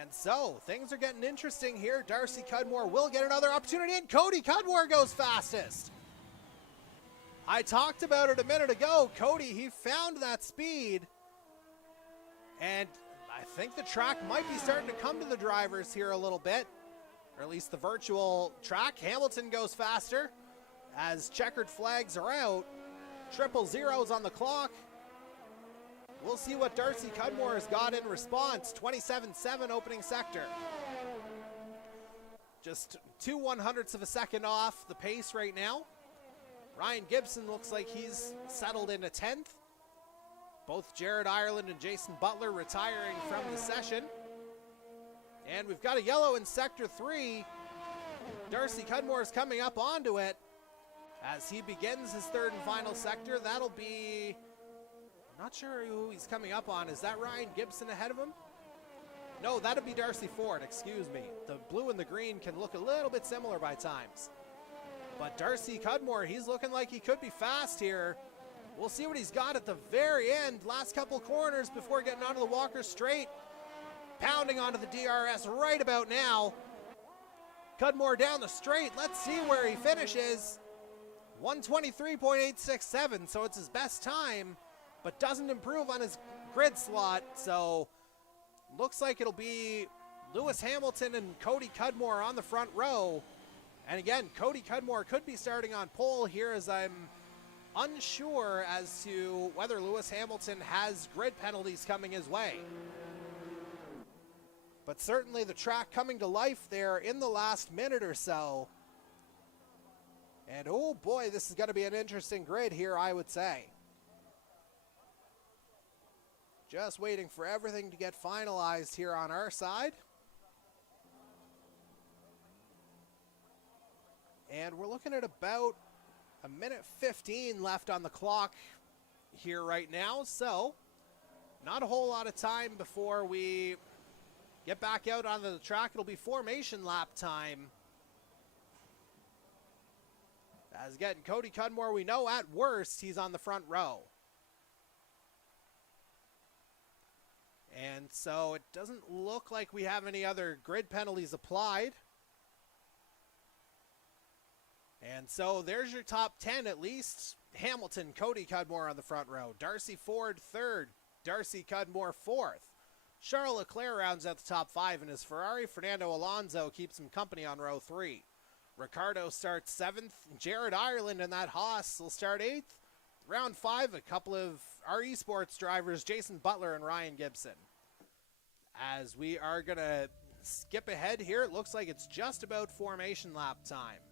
And so, things are getting interesting here. Darcy Cudmore will get another opportunity, and Cody Cudmore goes fastest. I talked about it a minute ago. Cody, he found that speed. And I think the track might be starting to come to the drivers here a little bit. Or at least the virtual track. Hamilton goes faster as checkered flags are out. Triple zeros on the clock. We'll see what Darcy Cudmore has got in response. 27.7 opening sector. Just 2/100ths of a second off the pace right now. Ryan Gibson looks like he's settled into 10th. Both Jared Ireland and Jason Butler retiring from the session. And we've got a yellow in Sector 3. Darcy Cudmore is coming up onto it as he begins his third and final sector. That'll be, I'm not sure who he's coming up on. Is that Ryan Gibson ahead of him? No, that'll be Darcy Ford, excuse me. The blue and the green can look a little bit similar by times. But Darcy Cudmore, he's looking like he could be fast here. We'll see what he's got at the very end. Last couple corners before getting onto the Walker straight. Pounding onto the DRS right about now. Cudmore down the straight. Let's see where he finishes. 123.867, so it's his best time, but doesn't improve on his grid slot. So looks like it'll be Lewis Hamilton and Cody Cudmore on the front row. And again, Cody Cudmore could be starting on pole here, as I'm unsure as to whether Lewis Hamilton has grid penalties coming his way. But certainly the track coming to life there in the last minute or so. And oh boy, this is going to be an interesting grid here, I would say. Just waiting for everything to get finalized here on our side. And we're looking at about a minute 15 left on the clock here right now. So not a whole lot of time before we get back out onto the track. It'll be formation lap time. As again, Cody Cudmore, we know at worst he's on the front row. And so it doesn't look like we have any other grid penalties applied. And so there's your top 10 at least. Hamilton, Cody Cudmore on the front row. Darcy Ford third. Darcy Cudmore fourth. Charles Leclerc rounds out the top 5 in his Ferrari. Fernando Alonso keeps him company on row 3. Ricardo starts 7th. Jared Ireland in that Haas will start 8th. Round 5, a couple of our esports drivers, Jason Butler and Ryan Gibson. As we are going to skip ahead here, it looks like it's just about formation lap time.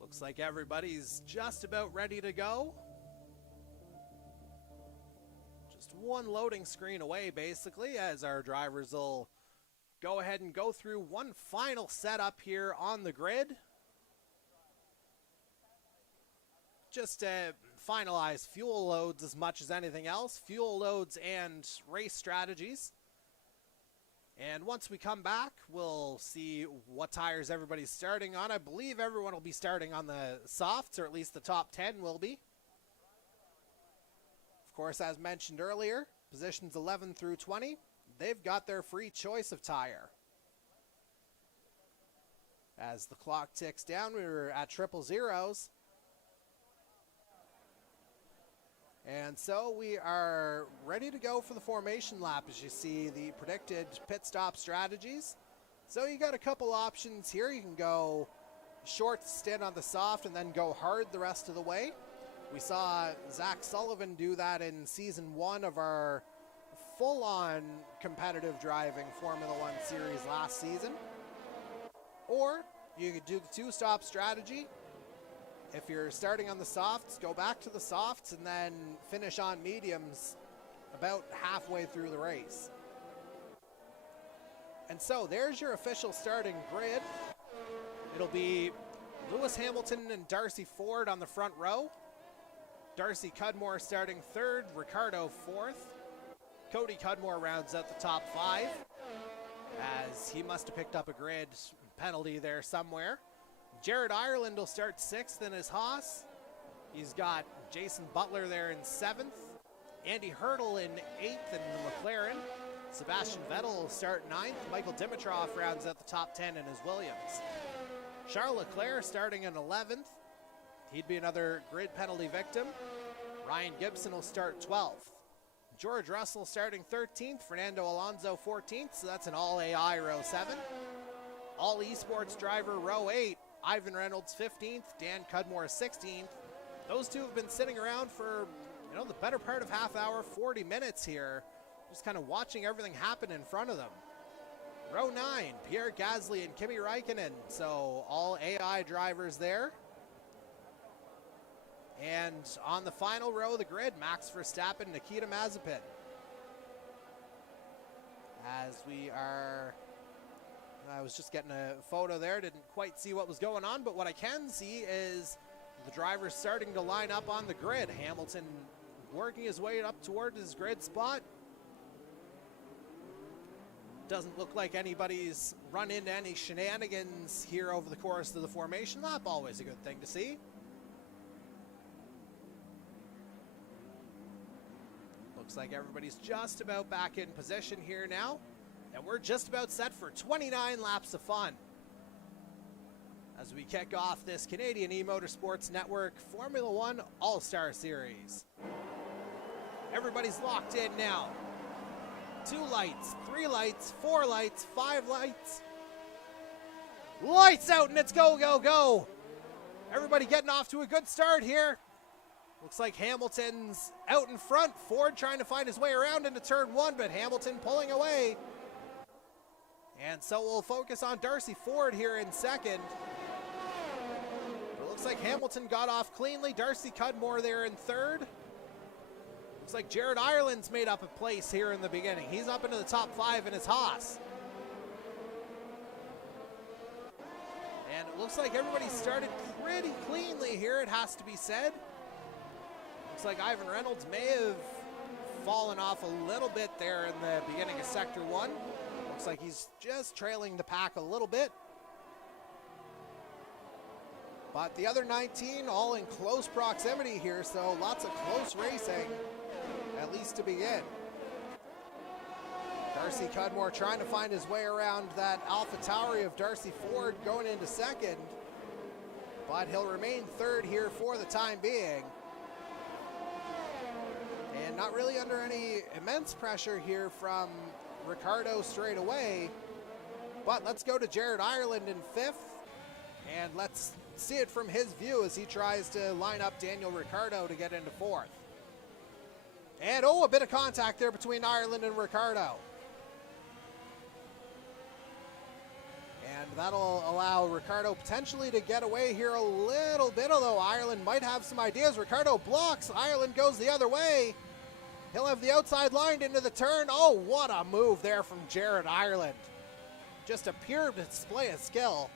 Looks like everybody's just about ready to go. Just one loading screen away, basically, as our drivers will go ahead and go through one final setup here on the grid. Just to finalize fuel loads as much as anything else. Fuel loads and race strategies. And once we come back, we'll see what tires everybody's starting on. I believe everyone will be starting on the softs, or at least the top 10 will be. Of course, as mentioned earlier, positions 11 through 20, they've got their free choice of tire. As the clock ticks down, we were at 000s. And so we are ready to go for the formation lap, as you see the predicted pit stop strategies. So you got a couple options here. You can go short stint on the soft and then go hard the rest of the way. We saw Zach Sullivan do that in season 1 of our full-on competitive driving Formula 1 series last season. Or you could do the 2-stop strategy. If you're starting on the softs, go back to the softs and then finish on mediums about halfway through the race. And so there's your official starting grid. It'll be Lewis Hamilton and Darcy Ford on the front row. Darcy Cudmore starting 3rd, Ricardo 4th. Cody Cudmore rounds out the top 5, as he must have picked up a grid penalty there somewhere. Jared Ireland will start 6th in his Haas. He's got Jason Butler there in 7th. Andy Hurdle in 8th in the McLaren. Sebastian Vettel will start 9th. Michael Dimitrov rounds out the top 10 in his Williams. Charles Leclerc starting in 11th. He'd be another grid penalty victim. Ryan Gibson will start 12th. George Russell starting 13th. Fernando Alonso 14th, so that's an all AI row 7. All esports driver row 8. Ivan Reynolds 15th, Dan Cudmore 16th. Those two have been sitting around for, the better part of half hour, 40 minutes here, just kind of watching everything happen in front of them. Row 9, Pierre Gasly and Kimi Räikkönen, so all AI drivers there. And on the final row of the grid, Max Verstappen, Nikita Mazepin. As we are... I was just getting a photo there, didn't quite see what was going on, but what I can see is the drivers starting to line up on the grid. Hamilton working his way up toward his grid spot. Doesn't look like anybody's run into any shenanigans here over the course of the formation lap. Always a good thing to see. Looks like everybody's just about back in position here now. And we're just about set for 29 laps of fun as we kick off this Canadian E-Motorsports Network Formula 1 All-Star Series. Everybody's locked in now. 2 lights, 3 lights, 4 lights, 5 lights. Lights out and it's go, go, go. Everybody getting off to a good start here. Looks like Hamilton's out in front. Ford trying to find his way around into turn 1, but Hamilton pulling away. And so we'll focus on Darcy Ford here in second. It looks like Hamilton got off cleanly. Darcy Cudmore there in 3rd. Looks like Jared Ireland's made up a place here in the beginning. He's up into the top 5 in his Haas. And it looks like everybody started pretty cleanly here, it has to be said. Looks like Ivan Reynolds may have fallen off a little bit there in the beginning of Sector 1. Looks like he's just trailing the pack a little bit. But the other 19 all in close proximity here, so lots of close racing. least to begin. Darcy Cudmore trying to find his way around that Alpha Tauri of Darcy Ford going into second, but he'll remain third here for the time being. And not really under any immense pressure here from Ricardo straight away, but let's go to Jared Ireland in fifth, and let's see it from his view as he tries to line up Daniel Ricciardo to get into fourth. And a bit of contact there between Ireland and Ricciardo. And that'll allow Ricciardo potentially to get away here a little bit, although Ireland might have some ideas. Ricciardo blocks, Ireland goes the other way. He'll have the outside line into the turn. Oh, what a move there from Jared Ireland. Just a pure display of skill.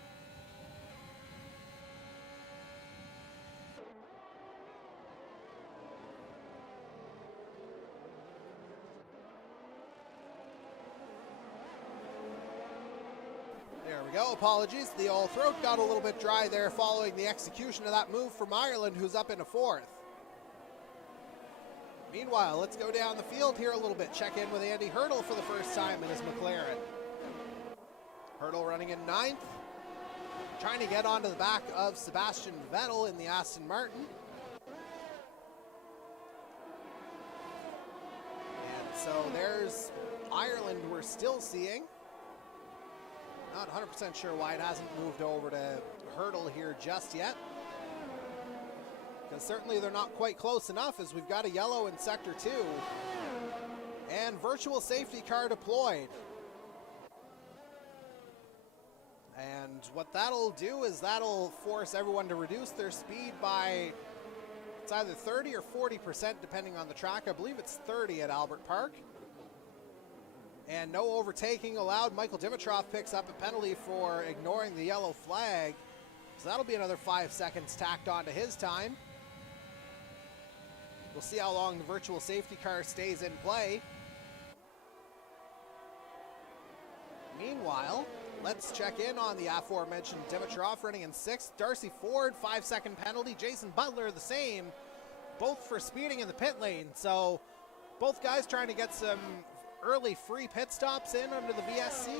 There we go, apologies. The old throat got a little bit dry there following the execution of that move from Ireland, who's up into fourth. Meanwhile, let's go down the field here a little bit. Check in with Andy Hurdle for the first time in his McLaren. Hurdle running in ninth, trying to get onto the back of Sebastian Vettel in the Aston Martin. And so there's Ireland we're still seeing. Not 100% sure why it hasn't moved over to Hurdle here just yet. Because certainly they're not quite close enough, as we've got a yellow in Sector 2. And virtual safety car deployed. And what that'll do is that'll force everyone to reduce their speed by, it's either 30 or 40% depending on the track. I believe it's 30 at Albert Park. And no overtaking allowed. Michael Dimitrov picks up a penalty for ignoring the yellow flag. So that'll be another 5 seconds tacked onto his time. We'll see how long the virtual safety car stays in play. Meanwhile, let's check in on the aforementioned Dimitrov running in sixth. Darcy Ford, 5-second penalty. Jason Butler, the same, both for speeding in the pit lane. So both guys trying to get some early free pit stops in under the VSC.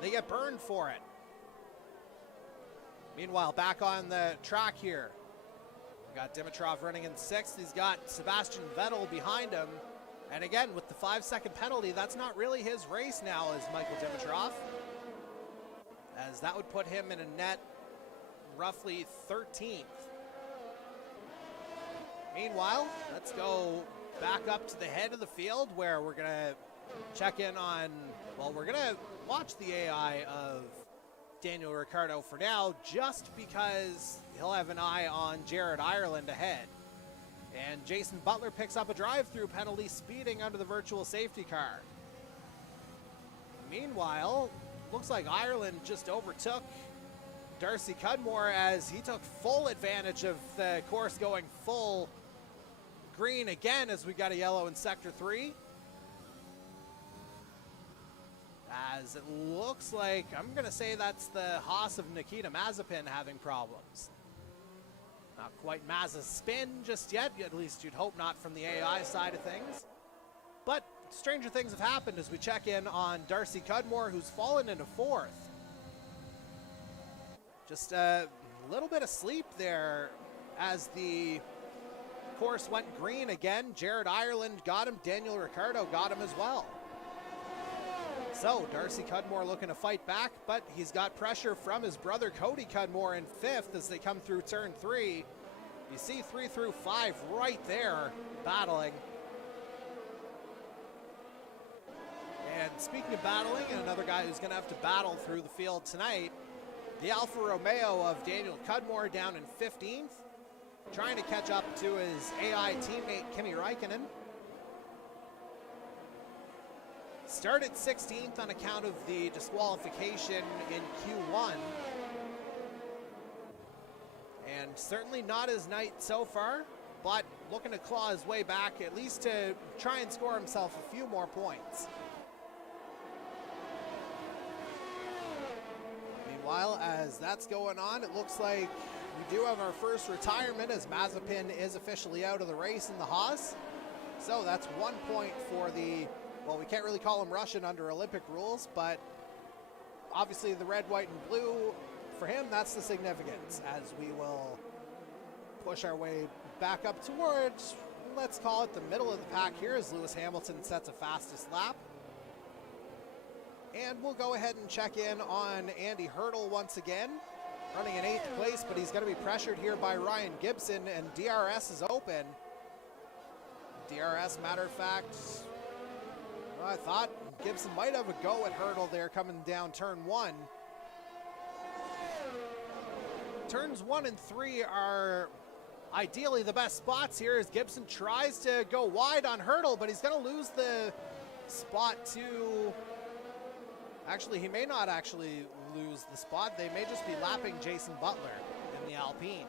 They get burned for it. Meanwhile, back on the track here, we got Dimitrov running in sixth. He's got Sebastian Vettel behind him. And again, with the 5-second penalty, that's not really his race now as Michael Dimitrov, as that would put him in a net roughly 13th. Meanwhile, let's go back up to the head of the field where we're gonna check in on, well, we're gonna watch the AI of Daniel Ricciardo for now, just because he'll have an eye on Jared Ireland ahead. And Jason Butler picks up a drive-through penalty speeding under the virtual safety car. Meanwhile, looks like Ireland just overtook Darcy Cudmore as he took full advantage of the course going full green again, as we got a yellow in Sector 3. As it looks like, I'm going to say that's the Haas of Nikita Mazepin having problems. Not quite Maz's spin just yet, at least you'd hope not from the AI side of things. But stranger things have happened as we check in on Darcy Cudmore, who's fallen into fourth. Just a little bit of sleep there as the course went green again. Jared Ireland got him, Daniel Ricciardo got him as well. So Darcy Cudmore looking to fight back, but he's got pressure from his brother Cody Cudmore in fifth as they come through turn 3. You see 3 through 5 right there battling. And speaking of battling, and another guy who's going to have to battle through the field tonight, the Alfa Romeo of Daniel Cudmore down in 15th, trying to catch up to his AI teammate Kimi Räikkönen. Started 16th on account of the disqualification in Q1. And certainly not his night so far, but looking to claw his way back, at least to try and score himself a few more points. Meanwhile, as that's going on, it looks like we do have our first retirement as Mazepin is officially out of the race in the Haas. So that's 1 point for the, well, we can't really call him Russian under Olympic rules, but obviously the red, white, and blue, for him, that's the significance, as we will push our way back up towards, let's call it the middle of the pack here, as Lewis Hamilton sets a fastest lap. And we'll go ahead and check in on Andy Hurdle once again, running in 8th place, but he's going to be pressured here by Ryan Gibson, and DRS is open. DRS, matter of fact, well, I thought Gibson might have a go at Hurdle there coming down turn 1. Turns 1 and 3 are ideally the best spots here as Gibson tries to go wide on Hurdle, but he's going to lose the spot to... Actually, he may not actually lose the spot. They may just be lapping Jason Butler in the Alpine.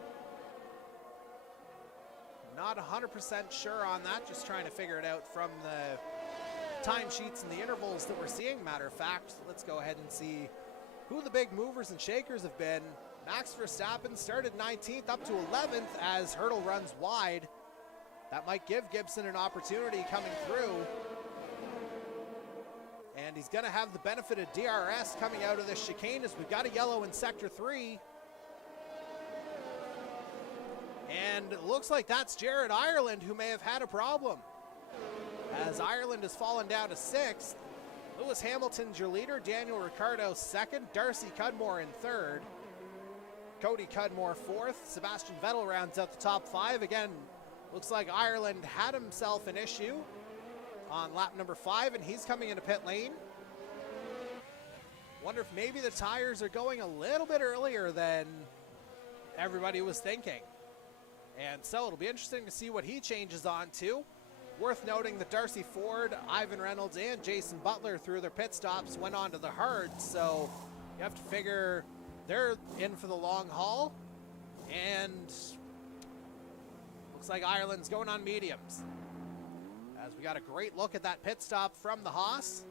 Not 100% sure on that, just trying to figure it out from the timesheets and the intervals that we're seeing. Matter of fact, let's go ahead and see who the big movers and shakers have been. Max Verstappen started 19th up to 11th as Hurdle runs wide. That might give Gibson an opportunity coming through. And he's going to have the benefit of DRS coming out of this chicane as we've got a yellow in Sector 3. And it looks like that's Jared Ireland who may have had a problem, as Ireland has fallen down to 6th. Lewis Hamilton's your leader, Daniel Ricciardo 2nd, Darcy Cudmore in 3rd, Cody Cudmore 4th, Sebastian Vettel rounds out the top 5. Again, looks like Ireland had himself an issue on lap number 5, and he's coming into pit lane. Wonder if maybe the tires are going a little bit earlier than everybody was thinking. And so it'll be interesting to see what he changes on to. Worth noting that Darcy Ford, Ivan Reynolds, and Jason Butler through their pit stops went on to the hards, so you have to figure they're in for the long haul. And looks like Ireland's going on mediums, as we got a great look at that pit stop from the Haas.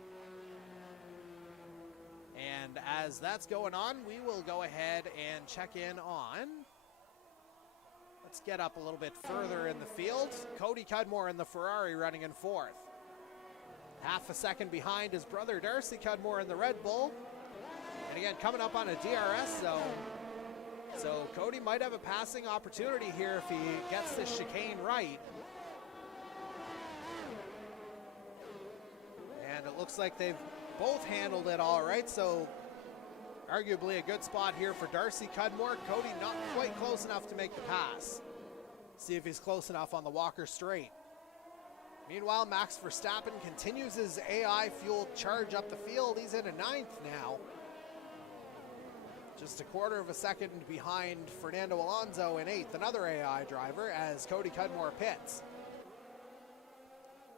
And as that's going on, we will go ahead and check in on, let's get up a little bit further in the field, Cody Cudmore in the Ferrari running in 4th. Half a second behind his brother Darcy Cudmore in the Red Bull. And again, coming up on a DRS zone. So Cody might have a passing opportunity here if he gets this chicane right. And it looks like they've both handled it all right, so arguably a good spot here for Darcy Cudmore. Cody not quite close enough to make the pass. See if he's close enough on the Walker Straight. Meanwhile, Max Verstappen continues his AI-fueled charge up the field. He's in a 9th now. Just a quarter of a second behind Fernando Alonso in 8th, another AI driver, as Cody Cudmore pits.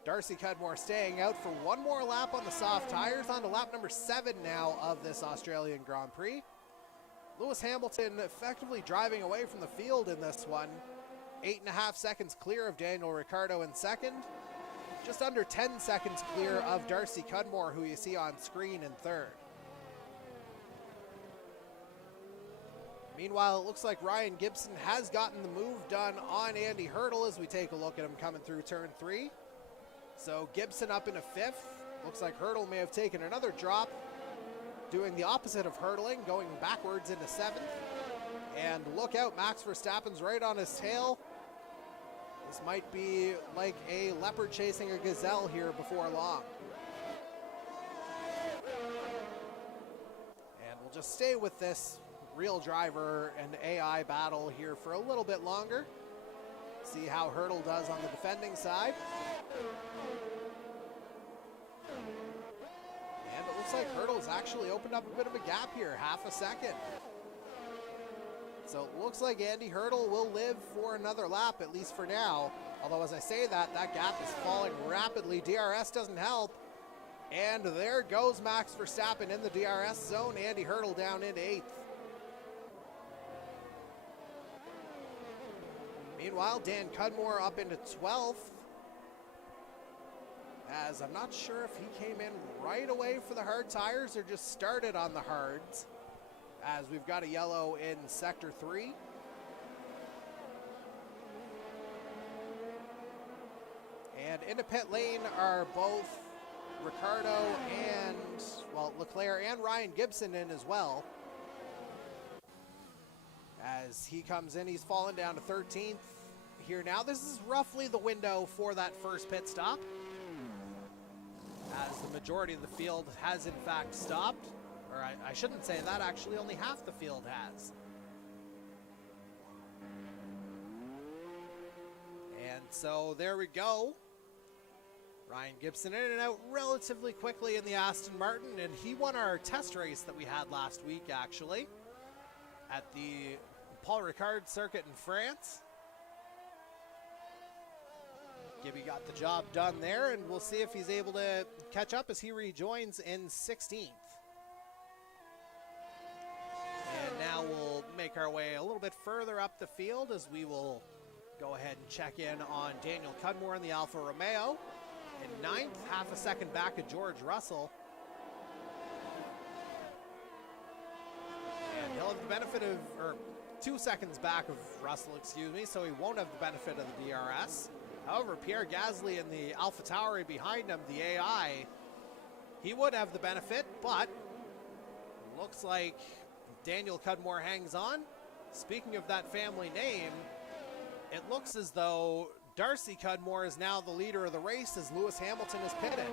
Darcy Cudmore staying out for one more lap on the soft tires, on to lap number 7 now of this Australian Grand Prix. Lewis Hamilton effectively driving away from the field in this one. 8.5 seconds clear of Daniel Ricciardo in 2nd. Just under 10 seconds clear of Darcy Cudmore, who you see on screen, in 3rd. Meanwhile, it looks like Ryan Gibson has gotten the move done on Andy Hurdle as we take a look at him coming through turn 3. So Gibson up into 5th. Looks like Hurdle may have taken another drop, doing the opposite of hurdling, going backwards into 7th. And look out, Max Verstappen's right on his tail. This might be like a leopard chasing a gazelle here before long. And we'll just stay with this real driver and AI battle here for a little bit longer. See how Hurdle does on the defending side. And it looks like Hurdle's actually opened up a bit of a gap here, half a second. So it looks like Andy Hurdle will live for another lap, at least for now. Although as I say that, that gap is falling rapidly. DRS doesn't help. And there goes Max Verstappen in the DRS zone. Andy Hurdle down into 8th. Meanwhile, Dan Cudmore up into 12th. As I'm not sure if he came in right away for the hard tires or just started on the hards, as we've got a yellow in sector 3. And into into pit lane are both Ricardo and, well, Leclerc and Ryan Gibson in as well. As he comes in, he's fallen down to 13th here now. This is roughly the window for that first pit stop, as the majority of the field has in fact stopped. Or I shouldn't say that, actually only half the field has. And so there we go. Ryan Gibson in and out relatively quickly in the Aston Martin, and he won our test race that we had last week, actually, at the Paul Ricard circuit in France. Gibby got the job done there, and we'll see if he's able to catch up as he rejoins in 16th. And now we'll make our way a little bit further up the field as we will go ahead and check in on Daniel Cudmore in the Alfa Romeo. In 9th, half a second back of George Russell. And he'll have the benefit of, or 2 seconds back of Russell, excuse me, so he won't have the benefit of the DRS. However, Pierre Gasly in the AlphaTauri behind him, the AI, he would have the benefit, but looks like Daniel Cudmore hangs on. Speaking of that family name, it looks as though Darcy Cudmore is now the leader of the race as Lewis Hamilton is pitted.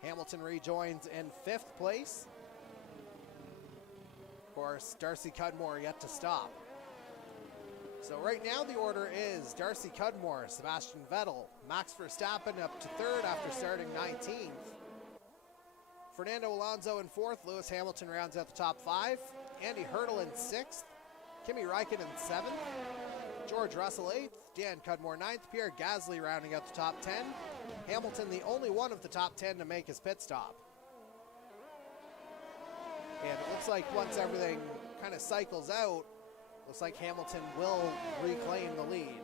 Hamilton rejoins in 5th place. Of course, Darcy Cudmore yet to stop. So right now the order is Darcy Cudmore, Sebastian Vettel, Max Verstappen up to 3rd after starting 19th. Fernando Alonso in 4th, Lewis Hamilton rounds out the top 5. Andy Hurdle in 6th, Kimi Räikkönen 7th, George Russell 8th, Dan Cudmore 9th, Pierre Gasly rounding out the top 10. Hamilton the only one of the top 10 to make his pit stop. And it looks like once everything kind of cycles out, looks like Hamilton will reclaim the lead.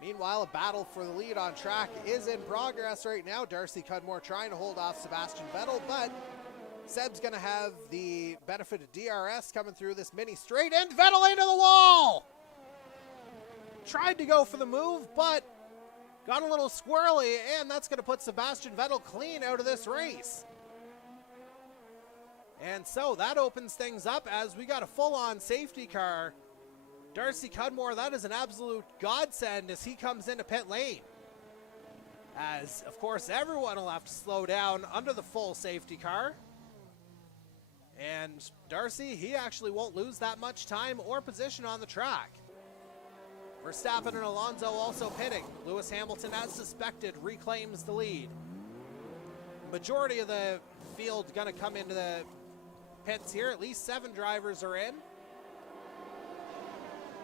Meanwhile, a battle for the lead on track is in progress right now. Darcy Cudmore trying to hold off Sebastian Vettel, but Seb's going to have the benefit of DRS coming through this mini straight, and Vettel into the wall! Tried to go for the move, but got a little squirrely, and that's going to put Sebastian Vettel clean out of this race. And so that opens things up as we got a full-on safety car. Darcy Cudmore, that is an absolute godsend as he comes into pit lane. As, of course, everyone will have to slow down under the full safety car. And Darcy, he actually won't lose that much time or position on the track. Verstappen and Alonso also pitting. Lewis Hamilton, as suspected, reclaims the lead. Majority of the field going to come into the pits here. At least 7 drivers are in.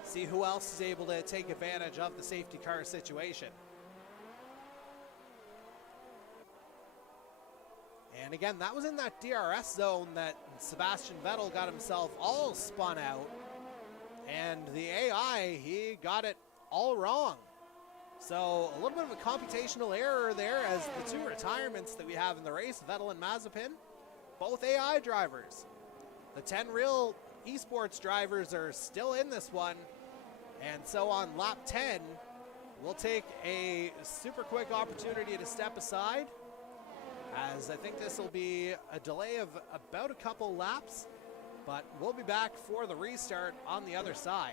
See who else is able to take advantage of the safety car situation. And again, that was in that DRS zone that Sebastian Vettel got himself all spun out. And the AI, he got it all wrong. So a little bit of a computational error there as the 2 retirements that we have in the race, Vettel and Mazepin, both AI drivers. The 10 real esports drivers are still in this one. And so on lap 10, we'll take a super quick opportunity to step aside, as I think this will be a delay of about a couple laps, but we'll be back for the restart on the other side.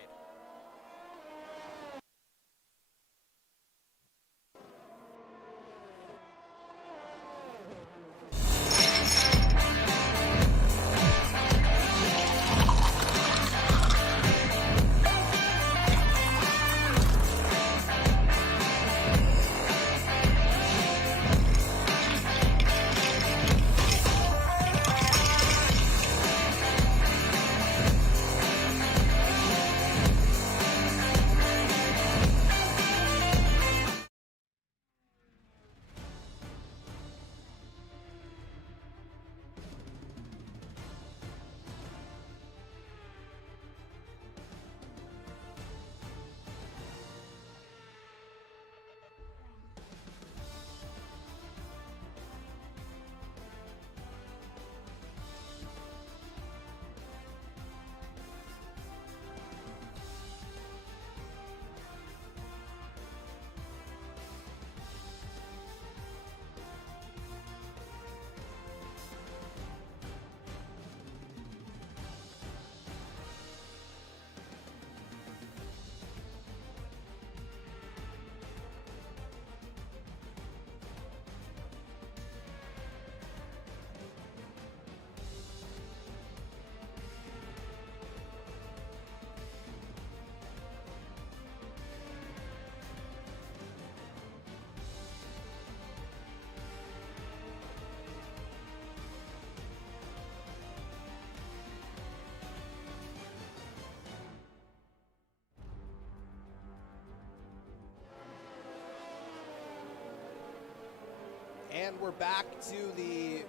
And we're back to the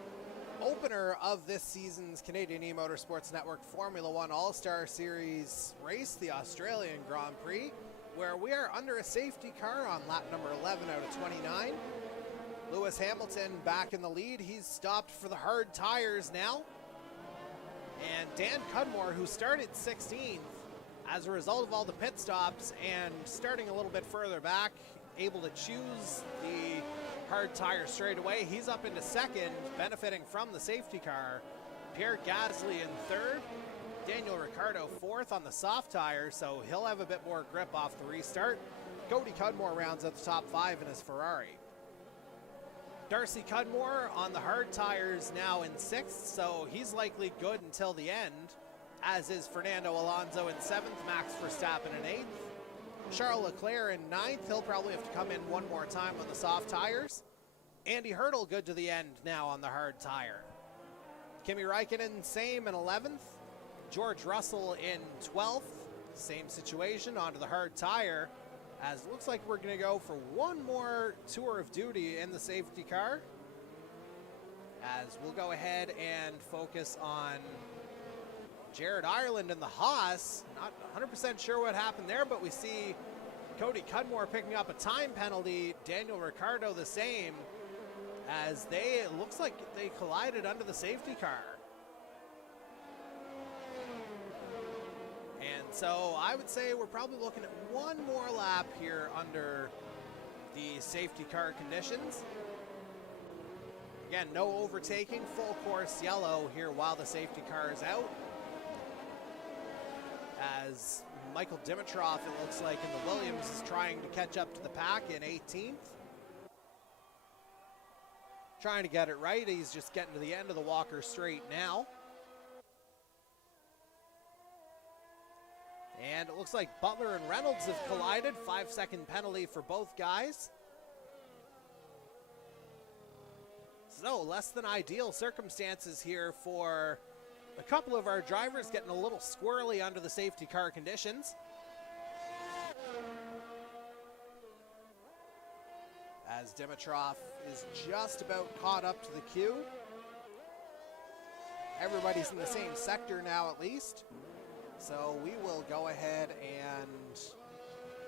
opener of this season's Canadian E-Motorsports Network Formula 1 All-Star Series race, the Australian Grand Prix, where we are under a safety car on lap number 11 out of 29. Lewis Hamilton back in the lead. He's stopped for the hard tires now. And Dan Cudmore, who started 16th as a result of all the pit stops and starting a little bit further back, able to choose the hard tire straight away. He's up into second, benefiting from the safety car. Pierre Gasly in third. Daniel Ricciardo fourth on the soft tire, so he'll have a bit more grip off the restart. Cody Cudmore rounds at the top five in his Ferrari. Darcy Cudmore on the hard tires now in sixth, so he's likely good until the end, as is Fernando Alonso in seventh, Max Verstappen in eighth. Charles Leclerc in ninth. He'll probably have to come in one more time on the soft tires. Andy Hurdle good to the end now on the hard tire. Kimi Räikkönen same in 11th. George Russell in 12th. Same situation onto the hard tire, as it looks like we're going to go for one more tour of duty in the safety car, as we'll go ahead and focus on Jared Ireland and the Haas. Not 100% sure what happened there, but we see Cody Cudmore picking up a time penalty. Daniel Ricciardo the same, as it looks like they collided under the safety car. And so I would say we're probably looking at one more lap here under the safety car conditions. Again, no overtaking, full course yellow here while the safety car is out. As Michael Dimitrov, it looks like, in the Williams is trying to catch up to the pack in 18th. Trying to get it right. He's just getting to the end of the Walker Straight now. And it looks like Butler and Reynolds have collided. 5-second penalty for both guys. So less than ideal circumstances here for a couple of our drivers, getting a little squirrely under the safety car conditions. As Dimitrov is just about caught up to the queue. Everybody's in the same sector now at least. So we will go ahead and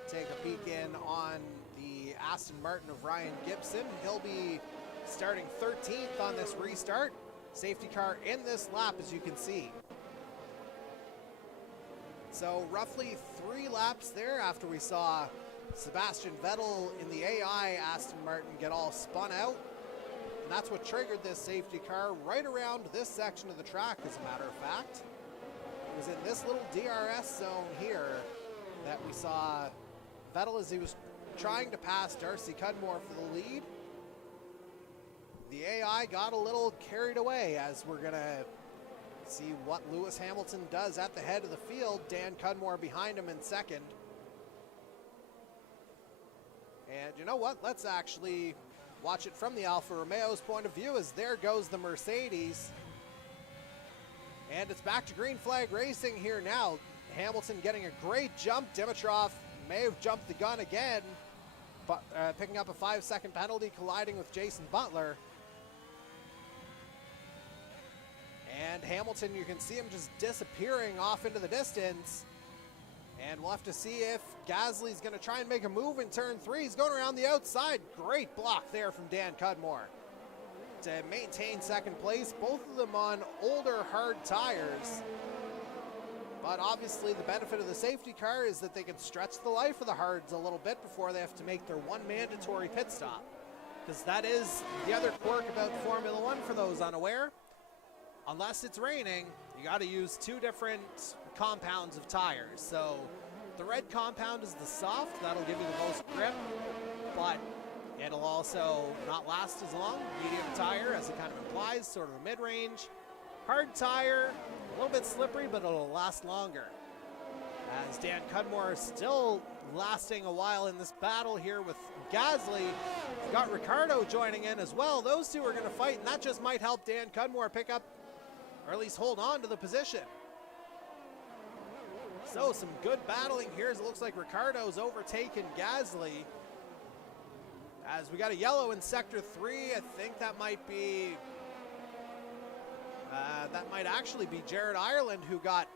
take a peek in on the Aston Martin of Ryan Gibson. He'll be starting 13th on this restart. Safety car in this lap, as you can see. So roughly 3 laps there after we saw Sebastian Vettel in the AI Aston Martin get all spun out. And that's what triggered this safety car right around this section of the track, as a matter of fact. It was in this little DRS zone here that we saw Vettel as he was trying to pass Darcy Cudmore for the lead. The AI got a little carried away, as we're going to see what Lewis Hamilton does at the head of the field. Dan Cudmore behind him in second. And you know what? Let's actually watch it from the Alfa Romeo's point of view, as there goes the Mercedes. And it's back to green flag racing here now. Hamilton getting a great jump. Dimitrov may have jumped the gun again, but picking up a 5-second penalty, colliding with Jason Butler. And Hamilton, you can see him just disappearing off into the distance. And we'll have to see if Gasly's going to try and make a move in turn 3. He's going around the outside. Great block there from Dan Cudmore to maintain second place. Both of them on older hard tires. But obviously the benefit of the safety car is that they can stretch the life of the hards a little bit before they have to make their one mandatory pit stop. Because that is the other quirk about Formula 1 for those unaware. Unless it's raining, you got to use 2 different compounds of tires. So the red compound is the soft. That'll give you the most grip, but it'll also not last as long. Medium tire, as it kind of implies, sort of a mid-range. Hard tire, a little bit slippery, but it'll last longer. As Dan Cudmore is still lasting a while in this battle here with Gasly. We've got Ricciardo joining in as well. Those two are going to fight, and that just might help Dan Cudmore pick up, or at least hold on to the position. So some good battling here, as it looks like Ricciardo's overtaken Gasly, As we got a yellow in Sector 3, I think that might be, that might actually be Jared Ireland, who got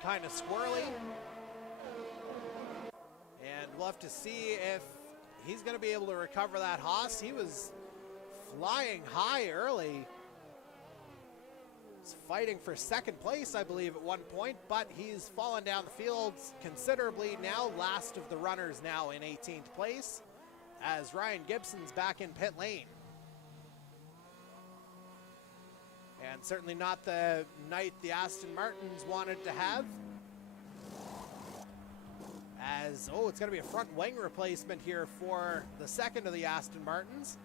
kind of squirrely. And we'll have to see if he's going to be able to recover that Haas. He was flying high early. He's fighting for second place, I believe, at one point, but he's fallen down the field considerably now. Last of the runners now in 18th place, as Ryan Gibson's back in pit lane. And certainly not the night the Aston Martins wanted to have. As, oh, it's going to be a front wing replacement here for the second of the Aston Martins.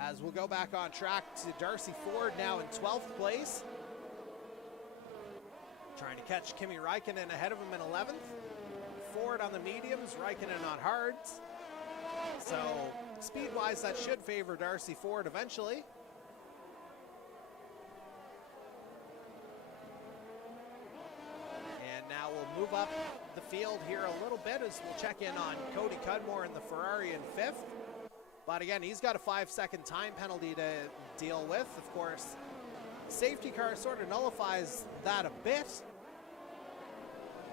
As we'll go back on track to Darcy Ford now in 12th place. Trying to catch Kimi Räikkönen ahead of him in 11th. Ford on the mediums, Räikkönen on hards. So speed-wise, that should favor Darcy Ford eventually. And now we'll move up the field here a little bit as we'll check in on Cody Cudmore in the Ferrari in 5th. But again, he's got a 5-second time penalty to deal with. Of course, safety car sort of nullifies that a bit,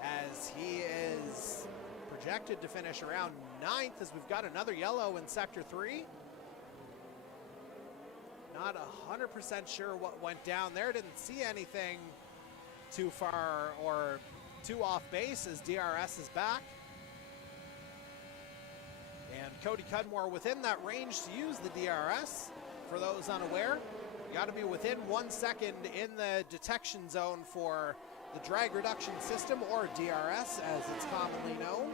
as he is projected to finish around 9th, as we've got another yellow in Sector 3. Not 100% sure what went down there. Didn't see anything too far or too off base, as DRS is back. And Cody Cudmore within that range to use the DRS. For those unaware, you got to be within 1 second in the detection zone for the drag reduction system, or DRS as it's commonly known.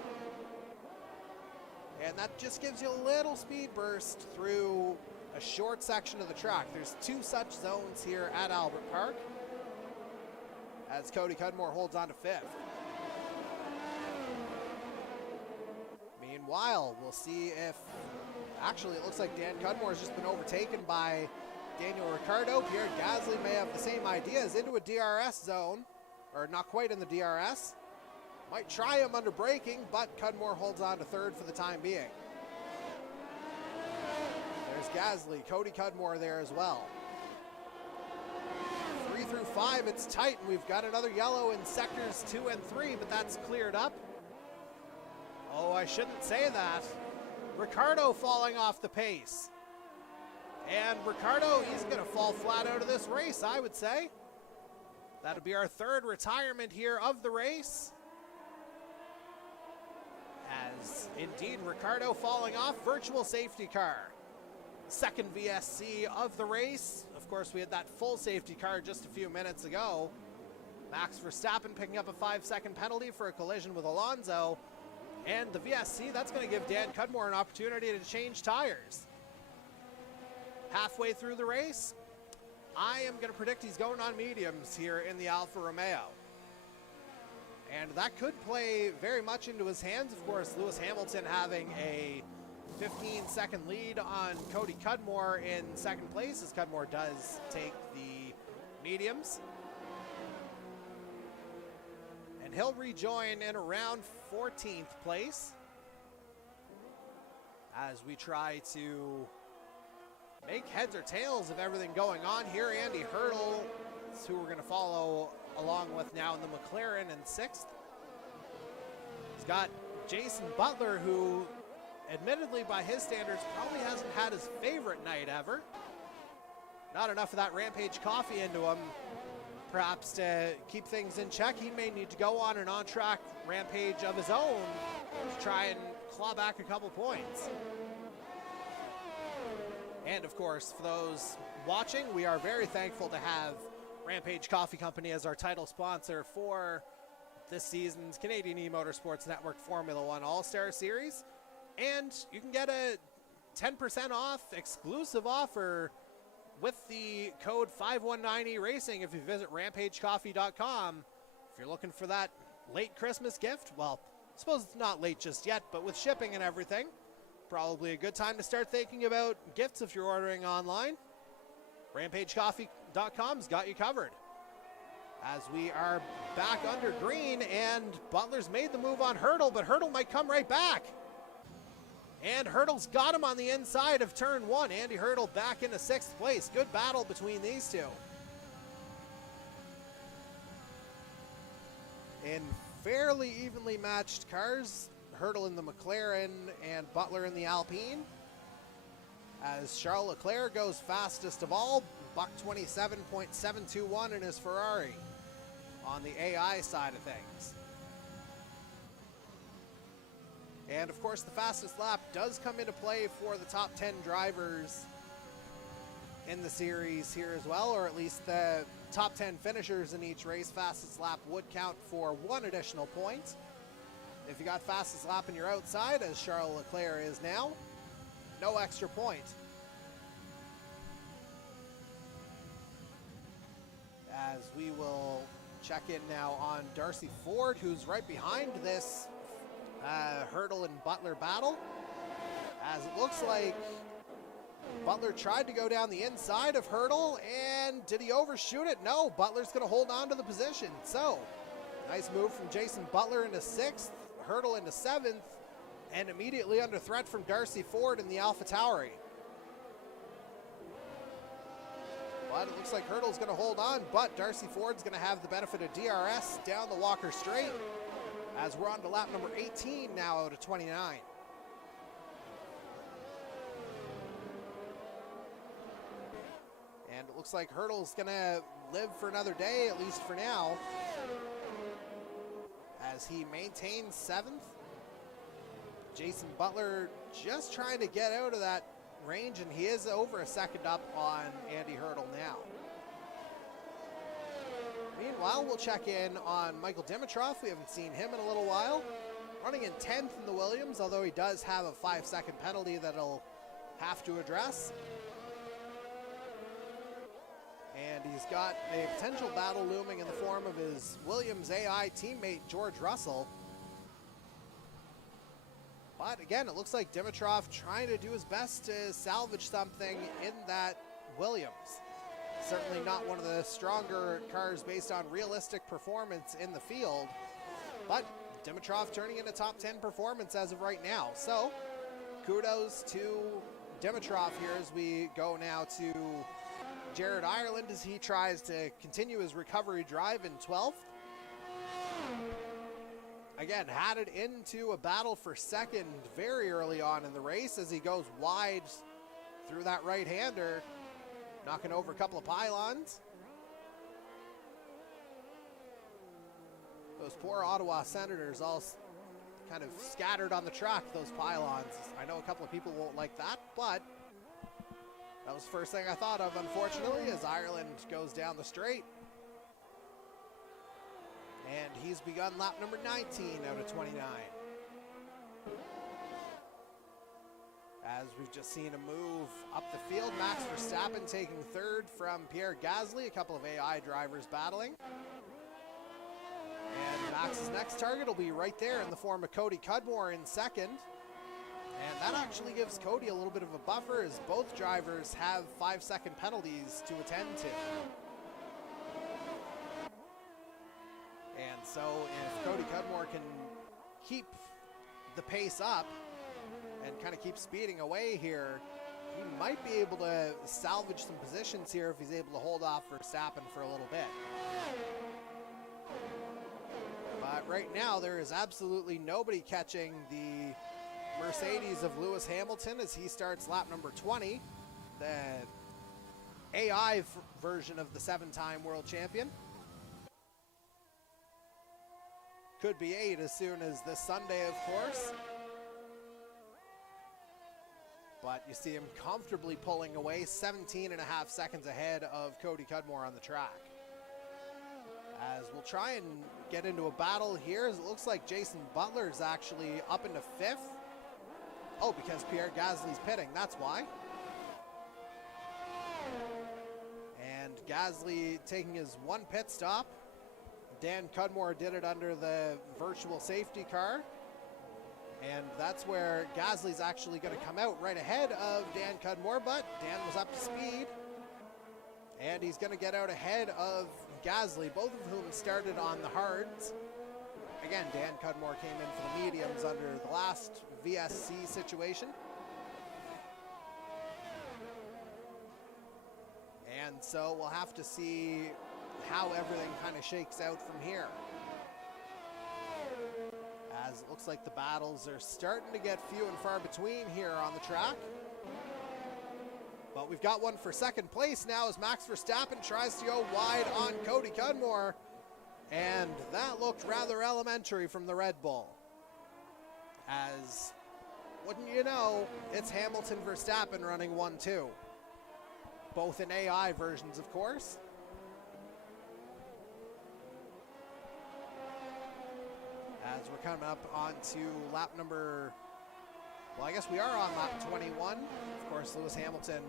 And that just gives you a little speed burst through a short section of the track. There's 2 such zones here at Albert Park, as Cody Cudmore holds on to 5th. Meanwhile, we'll see if, actually it looks like Dan Cudmore has just been overtaken by Daniel Ricciardo. Pierre Gasly may have the same idea, as into a DRS zone, or not quite in the DRS. Might try him under braking, but Cudmore holds on to 3rd for the time being. There's Gasly, Cody Cudmore there as well. 3 through 5, it's tight, and we've got another yellow in sectors 2 and 3, but that's cleared up. Oh, I shouldn't say that. Ricciardo falling off the pace. And Ricciardo, he's going to fall flat out of this race, I would say. That'll be our 3rd retirement here of the race. As indeed Ricciardo falling off, virtual safety car. 2nd VSC of the race. Of course, we had that full safety car just a few minutes ago. Max Verstappen picking up a 5-second penalty for a collision with Alonso. And the VSC, that's going to give Dan Cudmore an opportunity to change tires. Halfway through the race, I am going to predict he's going on mediums here in the Alfa Romeo. And that could play very much into his hands. Of course, Lewis Hamilton having a 15-second lead on Cody Cudmore in 2nd place, as Cudmore does take the mediums. And he'll rejoin in around 14th place, as we try to make heads or tails of everything going on here. Andy Hurdle is who we're going to follow along with now in the McLaren in 6th. He's got Jason Butler, who admittedly by his standards probably hasn't had his favorite night ever. Not enough of that Rampage coffee into him. Perhaps to keep things in check, he may need to go on an on-track rampage of his own to try and claw back a couple points. And of course, for those watching, we are very thankful to have Rampage Coffee Company as our title sponsor for this season's Canadian E-Motorsports Network Formula 1 All-Star Series. And you can get a 10% off exclusive offer with the code 519E Racing if you visit rampagecoffee.com. If you're looking for that late Christmas gift, well, I suppose it's not late just yet, but with shipping and everything, probably a good time to start thinking about gifts if you're ordering online. Rampagecoffee.com's got you covered. As we are back under green, and Butler's made the move on Hurdle, but Hurdle might come right back. And Hurdle's got him on the inside of turn 1. Andy Hurdle back into 6th place. Good battle between these two. In fairly evenly matched cars, Hurdle in the McLaren and Butler in the Alpine. As Charles Leclerc goes fastest of all, buck 27.721 in his Ferrari on the AI side of things. And of course, the fastest lap does come into play for the top 10 drivers in the series here as well, or at least the top 10 finishers in each race. Fastest lap would count for 1 additional point. If you got fastest lap and you're outside, as Charles Leclerc is now, no extra point. As we will check in now on Darcy Ford, who's right behind this Hurdle and Butler battle, as it looks like Butler tried to go down the inside of Hurdle, and did he overshoot it? No, Butler's going to hold on to the position. So, nice move from Jason Butler into 6th, Hurdle into 7th, and immediately under threat from Darcy Ford in the AlphaTauri. But it looks like Hurdle's going to hold on, but Darcy Ford's going to have the benefit of DRS down the Walker Straight, as we're on to lap number 18 now out of 29. And it looks like Hurdle's going to live for another day, at least for now, as he maintains 7th. Jason Butler just trying to get out of that range, and he is over a second up on Andy Hurdle now. Meanwhile, we'll check in on Michael Dimitrov. We haven't seen him in a little while. Running in 10th in the Williams, although he does have a 5-second penalty that he'll have to address. And he's got a potential battle looming in the form of his Williams AI teammate, George Russell. But again, it looks like Dimitrov trying to do his best to salvage something in that Williams. Certainly not one of the stronger cars based on realistic performance in the field, but Dimitrov turning in a top 10 performance as of right now. So kudos to Dimitrov here as we go now to Jared Ireland as he tries to continue his recovery drive in 12th. Again, had it into a battle for second very early on in the race as he goes wide through that right-hander, knocking over a couple of pylons. Those poor Ottawa Senators all kind of scattered on the track, those pylons. I know a couple of people won't like that, but that was the first thing I thought of, unfortunately, as Ireland goes down the straight. And he's begun lap number 19 out of 29. As we've just seen a move up the field, Max Verstappen taking 3rd from Pierre Gasly, a couple of AI drivers battling. And Max's next target will be right there in the form of Cody Cudmore in 2nd. And that actually gives Cody a little bit of a buffer as both drivers have 5-second penalties to attend to. And so if Cody Cudmore can keep the pace up and kind of keep speeding away here, he might be able to salvage some positions here if he's able to hold off Verstappen for a little bit. But right now there is absolutely nobody catching the Mercedes of Lewis Hamilton as he starts lap number 20, the AI version of the 7-time world champion. Could be 8 as soon as this Sunday, of course. But you see him comfortably pulling away, 17.5 seconds ahead of Cody Cudmore on the track. As we'll try and get into a battle here, as it looks like Jason Butler is actually up into 5th. Oh, because Pierre Gasly's pitting, that's why. And Gasly taking his 1 pit stop. Dan Cudmore did it under the virtual safety car. And that's where Gasly's actually going to come out right ahead of Dan Cudmore, but Dan was up to speed. And he's going to get out ahead of Gasly, both of whom started on the hards. Again, Dan Cudmore came in for the mediums under the last VSC situation. And so we'll have to see how everything kind of shakes out from here. As it looks like the battles are starting to get few and far between here on the track. But we've got one for second place now as Max Verstappen tries to go wide on Cody Cudmore. And that looked rather elementary from the Red Bull. As, wouldn't you know, it's Hamilton Verstappen running 1-2. Both in AI versions, of course. As we're coming up onto lap number, well, I guess we are on lap 21. Of course, Lewis Hamilton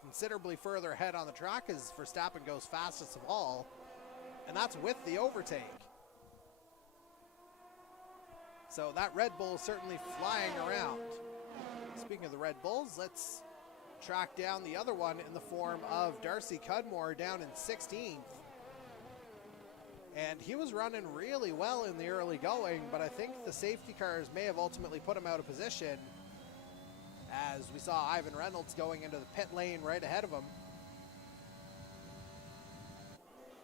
considerably further ahead on the track as Verstappen goes fastest of all, and that's with the overtake. So that Red Bull certainly flying around. Speaking of the Red Bulls, let's track down the other one in the form of Darcy Cudmore down in 16th. And he was running really well in the early going, but I think the safety cars may have ultimately put him out of position, as we saw Ivan Reynolds going into the pit lane right ahead of him.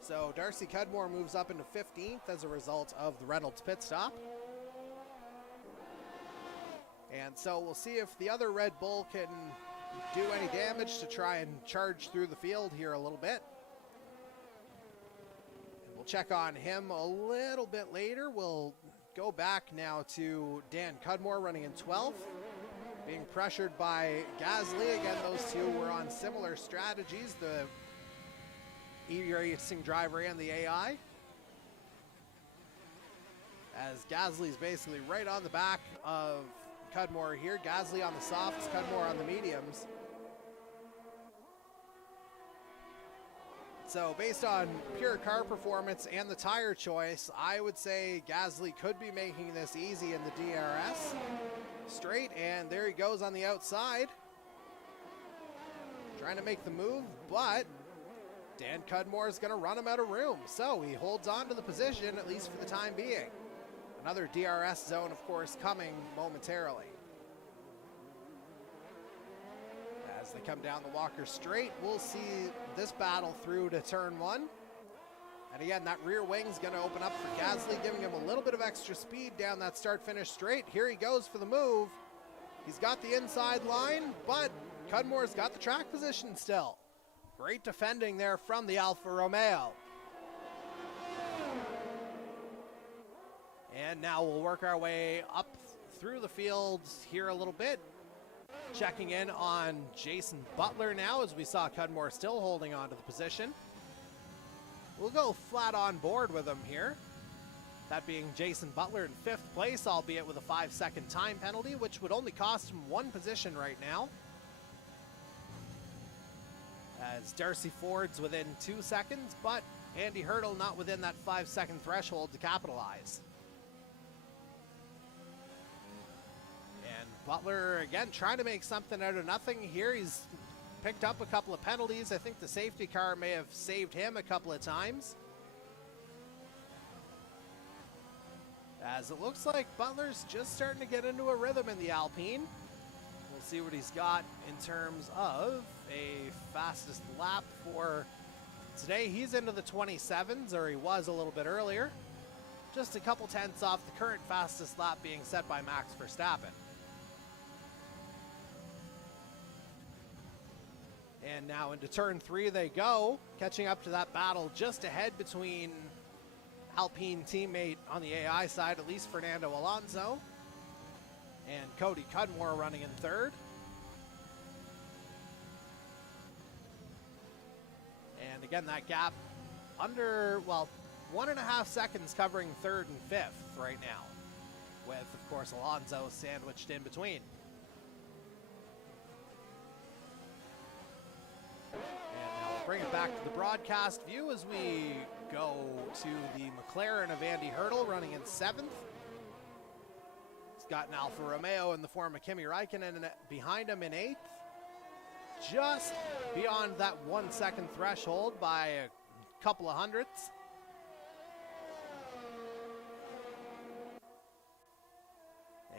So Darcy Cudmore moves up into 15th as a result of the Reynolds pit stop. And so we'll see if the other Red Bull can do any damage to try and charge through the field here a little bit. And we'll check on him a little bit later. We'll go back now to Dan Cudmore running in 12th, being pressured by Gasly. Again, those two were on similar strategies, the e-racing driver and the AI. As Gasly's basically right on the back of Cudmore here. Gasly on the softs, Cudmore on the mediums. So based on pure car performance and the tire choice, I would say Gasly could be making this easy in the DRS. Straight, and there he goes on the outside. Trying to make the move, but Dan Cudmore is going to run him out of room. So he holds on to the position, at least for the time being. Another DRS zone, of course, coming momentarily. As they come down the Walker Straight, we'll see this battle through to turn 1. And again, that rear wing's going to open up for Gasly, giving him a little bit of extra speed down that start-finish straight. Here he goes for the move. He's got the inside line, but Cudmore's got the track position still. Great defending there from the Alfa Romeo. And now we'll work our way up through the fields here a little bit. Checking in on Jason Butler now, as we saw Cudmore still holding on to the position. We'll go flat on board with him here. That being Jason Butler in 5th place, albeit with a 5-second time penalty, which would only cost him 1 position right now. As Darcy Ford's within 2 seconds, but Andy Hurdle not within that 5-second threshold to capitalize. And Butler, again, trying to make something out of nothing here. He's picked up a couple of penalties. I think the safety car may have saved him a couple of times. As it looks like Butler's just starting to get into a rhythm in the Alpine. We'll see what he's got in terms of a fastest lap for today. He's into the 27s, or he was a little bit earlier. Just a couple tenths off the current fastest lap being set by Max Verstappen. And now into turn 3 they go, catching up to that battle just ahead between Alpine teammate on the AI side, at least Fernando Alonso, and Cody Cudmore running in 3rd. And again, that gap under, well, 1.5 seconds covering 3rd and 5th right now, with, of course, Alonso sandwiched in between. Bring it back to the broadcast view as we go to the McLaren of Andy Hurdle running in 7th. He's got an Alfa Romeo in the form of Kimi Räikkönen behind him in 8th. Just beyond that 1 second threshold by a couple of hundredths.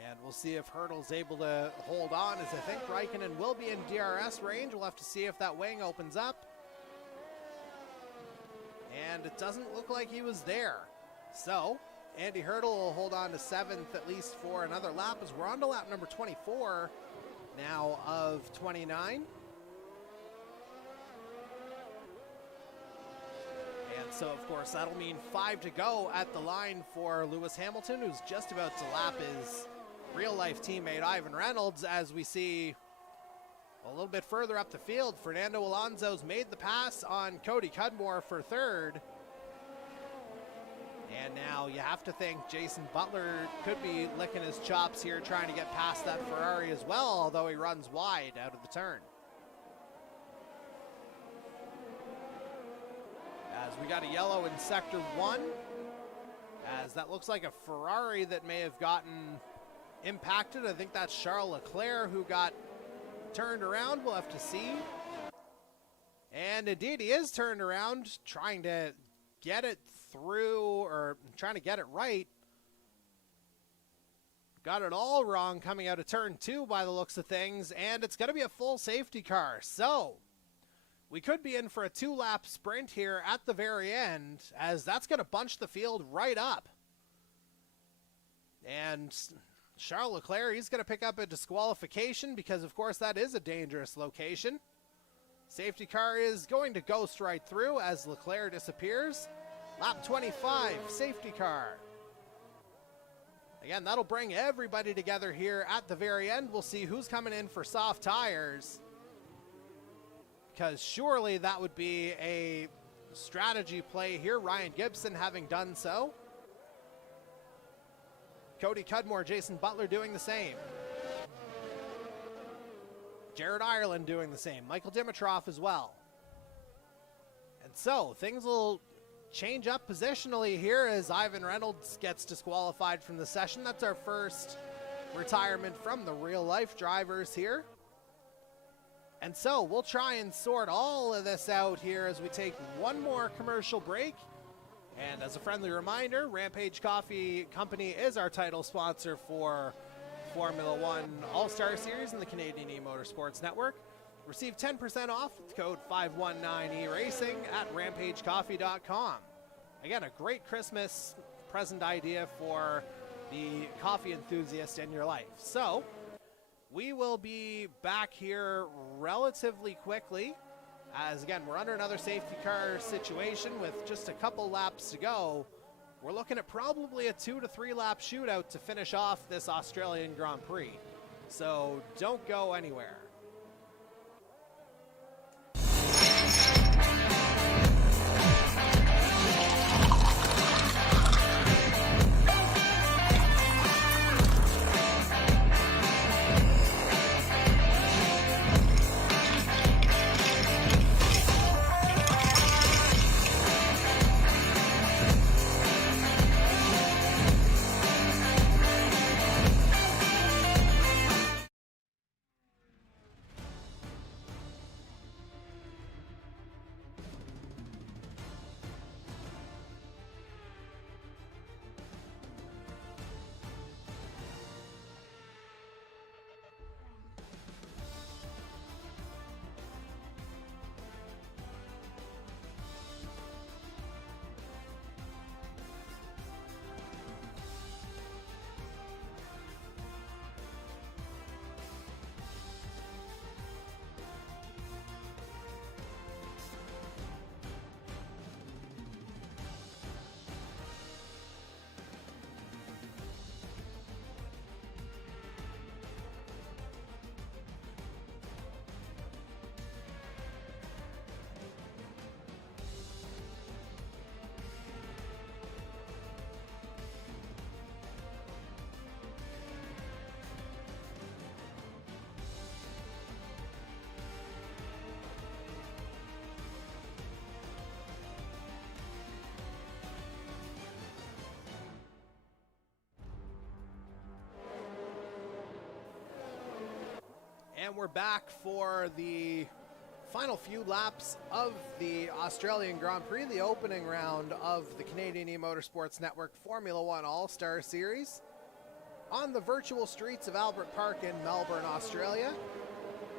And We'll see if Hurdle's able to hold on, as I think Raikkonen will be in DRS range. We'll have to see if that wing opens up. And it doesn't look like he was there. So Andy Hurdle will hold on to 7th at least for another lap, as we're on to lap number 24 now of 29. And so, of course, that'll mean 5 to go at the line for Lewis Hamilton, who's just about to lap his real-life teammate Ivan Reynolds, as we see a little bit further up the field. Fernando Alonso's made the pass on Cody Cudmore for 3rd. And now you have to think Jason Butler could be licking his chops here, trying to get past that Ferrari as well, although he runs wide out of the turn. As we got a yellow in sector 1, as that looks like a Ferrari that may have gotten impacted. I think that's Charles Leclerc who got turned around. We'll have to see. And indeed, he is turned around, trying to get it through, or trying to get it right. Got it all wrong coming out of turn 2 by the looks of things, and it's going to be a full safety car. So we could be in for a 2-lap sprint here at the very end, as that's going to bunch the field right up. And Charles Leclerc, he's going to pick up a disqualification because, of course, that is a dangerous location. Safety car is going to ghost right through as Leclerc disappears. Lap 25, safety car. Again, that'll bring everybody together here at the very end. We'll see who's coming in for soft tires, because surely that would be a strategy play here, Ryan Gibson having done so. Cody Cudmore, Jason Butler doing the same. Jared Ireland doing the same. Michael Dimitrov as well. And so things will change up positionally here as Ivan Reynolds gets disqualified from the session. That's our first retirement from the real-life drivers here. And so we'll try and sort all of this out here as we take one more commercial break. And as a friendly reminder, Rampage Coffee Company is our title sponsor for Formula 1 All-Star Series in the Canadian E-Motorsports Network. Receive 10% off with code 519E-RACING at rampagecoffee.com. Again, a great Christmas present idea for the coffee enthusiast in your life. So we will be back here relatively quickly, as again, we're under another safety car situation with just a couple laps to go. We're looking at probably a 2 to 3 lap shootout to finish off this Australian Grand Prix. So don't go anywhere. And we're back for the final few laps of the Australian Grand Prix, the opening round of the Canadian E-Motorsports Network Formula 1 All-Star Series. on the virtual streets of Albert Park in Melbourne, Australia.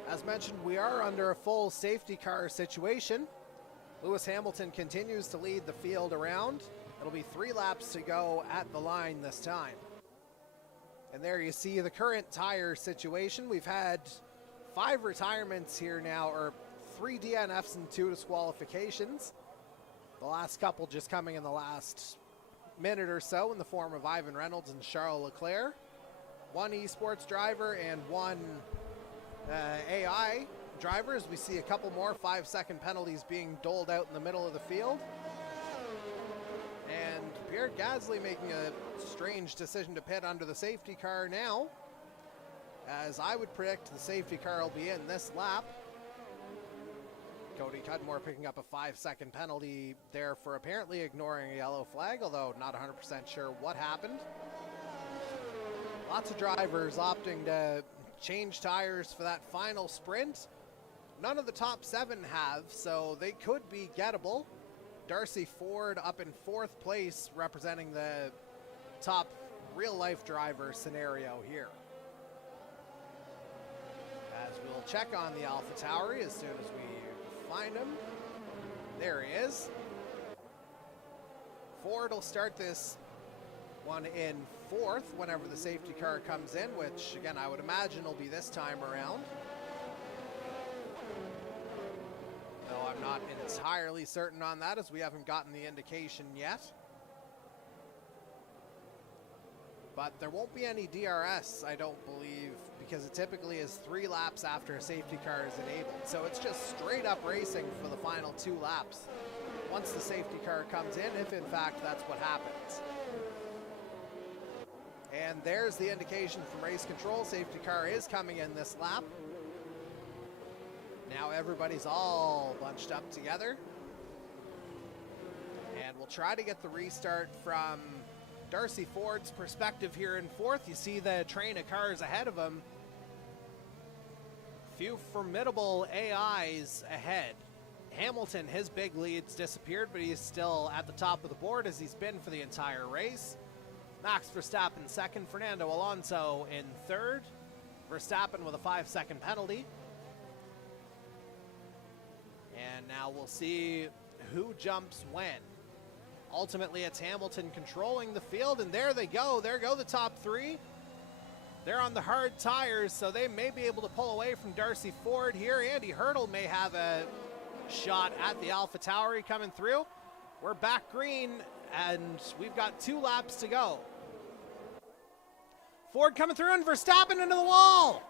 As mentioned, we are under a full safety car situation. Lewis Hamilton continues to lead the field around. It'll be 3 laps to go at the line this time. And there you see the current tire situation. We've had 5 retirements here now, or 3 DNFs and 2 disqualifications. The last couple just coming in the last minute or so in the form of Ivan Reynolds and Charles Leclerc. 1 esports driver and 1 AI driver, as we see a couple more 5-second penalties being doled out in the middle of the field. And Pierre Gasly making a strange decision to pit under the safety car now, as I would predict the safety car will be in this lap. Cody Cudmore picking up a 5-second penalty there for apparently ignoring a yellow flag, although not 100% sure what happened. Lots of drivers opting to change tires for that final sprint. None of the top 7 have, so they could be gettable. Darcy Ford up in 4th place, representing the top real-life driver scenario here. As we'll check on the AlphaTauri as soon as we find him. There he is. Ford will start this one in 4th whenever the safety car comes in, which again I would imagine will be this time around. Though I'm not entirely certain on that, as we haven't gotten the indication yet. But there won't be any DRS, I don't believe, because it typically is 3 laps after a safety car is enabled. So it's just straight up racing for the final 2 laps once the safety car comes in, if in fact that's what happens. And there's the indication from race control. Safety car is coming in this lap. Now everybody's all bunched up together. And we'll try to get the restart from Darcy Ford's perspective here in 4th. You see the train of cars ahead of him. Few formidable AIs ahead. Hamilton, his big lead's disappeared, but he's still at the top of the board as he's been for the entire race. Max Verstappen 2nd, Fernando Alonso in 3rd. Verstappen with a 5-second penalty. And now we'll see who jumps when. Ultimately, it's Hamilton controlling the field, and there they go. There go the top 3. They're on the hard tires, so they may be able to pull away from Darcy Ford here. Andy Hurdle may have a shot at the AlphaTauri coming through. We're back green, and we've got 2 laps to go. Ford coming through, and Verstappen into the wall.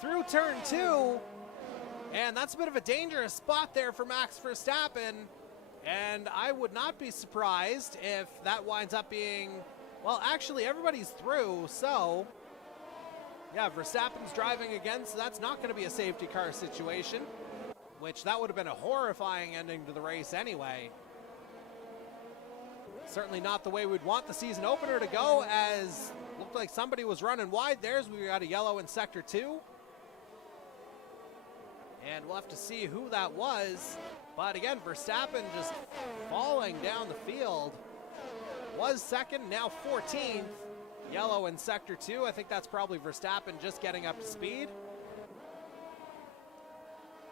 Through turn 2, and that's a bit of a dangerous spot there for Max Verstappen. And I would not be surprised if that winds up being, well, actually everybody's through, so yeah, Verstappen's driving again, so that's not going to be a safety car situation, which that would have been a horrifying ending to the race anyway. Certainly not the way we'd want the season opener to go, as looked like somebody was running wide. There's, we got a yellow in sector 2. And we'll have to see who that was. But again, Verstappen just falling down the field. Was 2nd, now 14th. Yellow in sector 2. I think that's probably Verstappen just getting up to speed.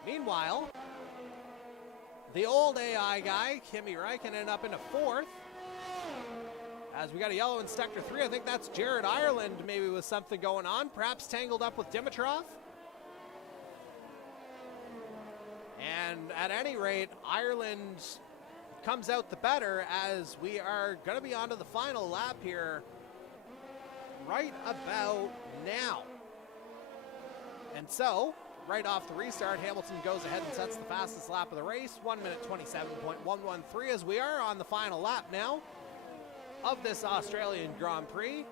Meanwhile, the old AI guy, Kimi Räikkönen, up into 4th. As we got a yellow in sector 3. I think that's Jared Ireland, maybe with something going on. Perhaps tangled up with Dimitrov. And at any rate, Ireland comes out the better, as we are going to be on to the final lap here right about now. And so, right off the restart, Hamilton goes ahead and sets the fastest lap of the race, 1 minute 27.113, as we are on the final lap now of this Australian Grand Prix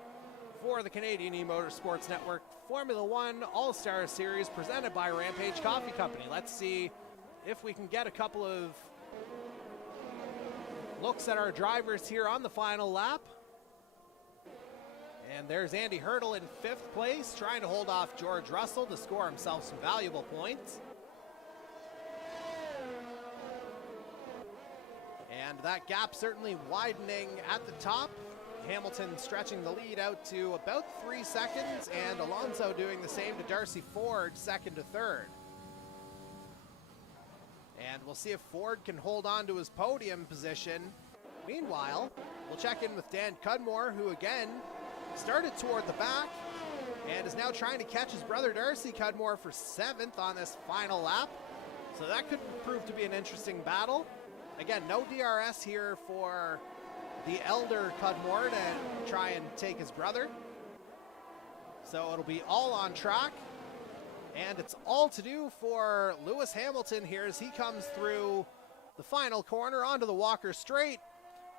for the Canadian E-Motorsports Network Formula 1 All-Star Series presented by Rampage Coffee Company. Let's see if we can get a couple of looks at our drivers here on the final lap. And there's Andy Hurdle in 5th place, trying to hold off George Russell to score himself some valuable points. And that gap certainly widening at the top. Hamilton stretching the lead out to about 3 seconds, and Alonso doing the same to Darcy Ford, second to third. And we'll see if Ford can hold on to his podium position. Meanwhile, we'll check in with Dan Cudmore, who again started toward the back and is now trying to catch his brother Darcy Cudmore for 7th on this final lap. So that could prove to be an interesting battle. Again, no DRS here for the elder Cudmore to try and take his brother. So it'll be all on track. And it's all to do for Lewis Hamilton here as he comes through the final corner onto the Walker Straight.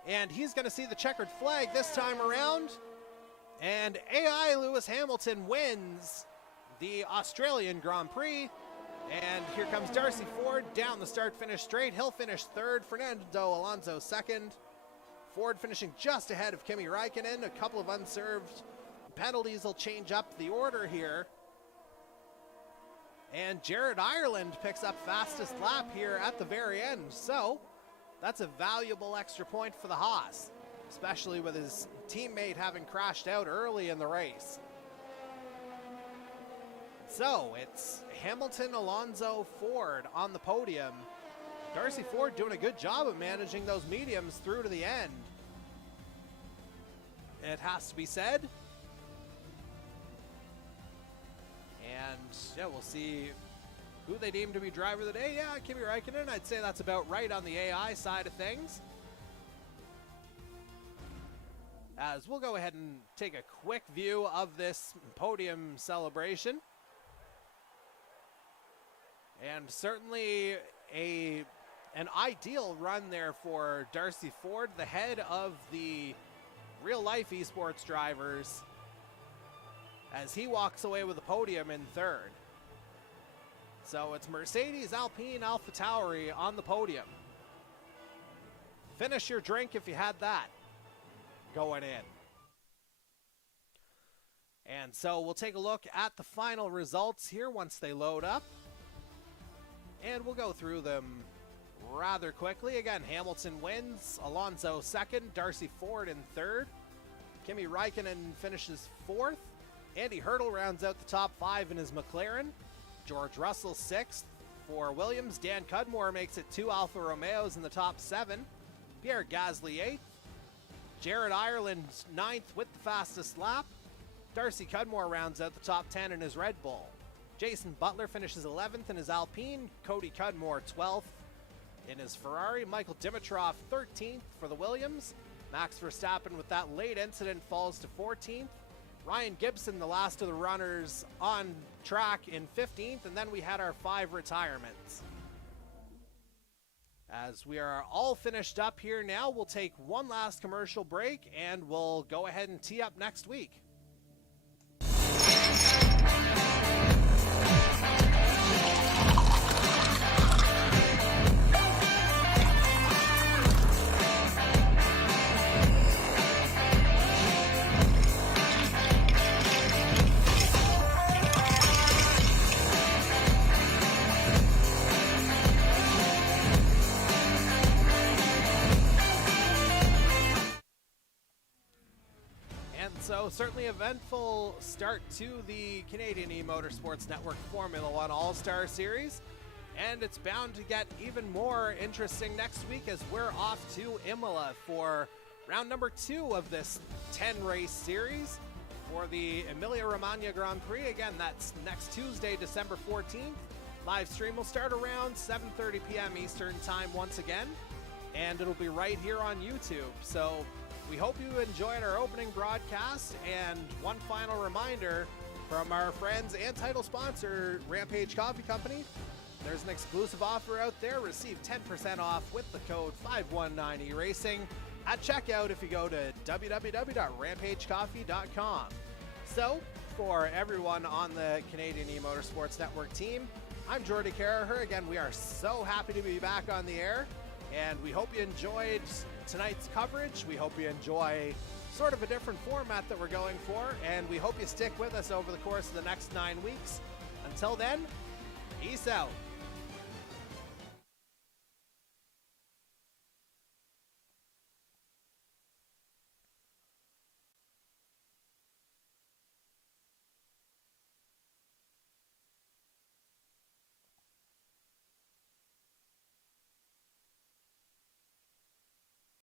And he's going to see the checkered flag this time around. And AI Lewis Hamilton wins the Australian Grand Prix. And here comes Darcy Ford down the start-finish straight. He'll finish third. Fernando Alonso second. Ford finishing just ahead of Kimi Räikkönen. A couple of unserved penalties will change up the order here. And Jared Ireland picks up fastest lap here at the very end. So that's a valuable extra point for the Haas, especially with his teammate having crashed out early in the race. So it's Hamilton, Alonso, Ford on the podium. Darcy Ford doing a good job of managing those mediums through to the end, it has to be said. And yeah, we'll see who they deem to be driver of the day. Yeah, Kimi Räikkönen, I'd say that's about right on the AI side of things. As we'll go ahead and take a quick view of this podium celebration. And certainly an ideal run there for Darcy Ford, the head of the real-life esports drivers, as he walks away with the podium in third. So it's Mercedes, Alpine, AlphaTauri on the podium. Finish your drink if you had that going in. And so we'll take a look at the final results here once they load up. And we'll go through them rather quickly. Again, Hamilton wins, Alonso second, Darcy Ford in third. Kimi Räikkönen finishes fourth. Andy Hurdle rounds out the top 5 in his McLaren. George Russell 6th for Williams. Dan Cudmore makes it 2 Alfa Romeos in the top 7. Pierre Gasly 8th. Jared Ireland 9th with the fastest lap. Darcy Cudmore rounds out the top 10 in his Red Bull. Jason Butler finishes 11th in his Alpine. Cody Cudmore 12th in his Ferrari. Michael Dimitrov 13th for the Williams. Max Verstappen with that late incident falls to 14th. Ryan Gibson, the last of the runners on track, in 15th, and then we had our 5 retirements. As we are all finished up here now, we'll take one last commercial break and we'll go ahead and tee up next week. So certainly eventful start to the Canadian E-Motorsports Network Formula 1 All-Star Series. And it's bound to get even more interesting next week as we're off to Imola for round number 2 of this 10-race series for the Emilia-Romagna Grand Prix. Again, that's next Tuesday, December 14th. Live stream will start around 7:30 p.m. Eastern Time once again, and it'll be right here on YouTube. So we hope you enjoyed our opening broadcast, and one final reminder from our friends and title sponsor, Rampage Coffee Company. There's an exclusive offer out there. Receive 10% off with the code 519ERacing at checkout if you go to www.rampagecoffee.com. So, for everyone on the Canadian E-Motorsports Network team, I'm Jordy Carraher. Again, we are so happy to be back on the air, and we hope you enjoyed tonight's coverage. We hope you enjoy sort of a different format that we're going for, and we hope you stick with us over the course of the next 9 weeks. Until then, peace out.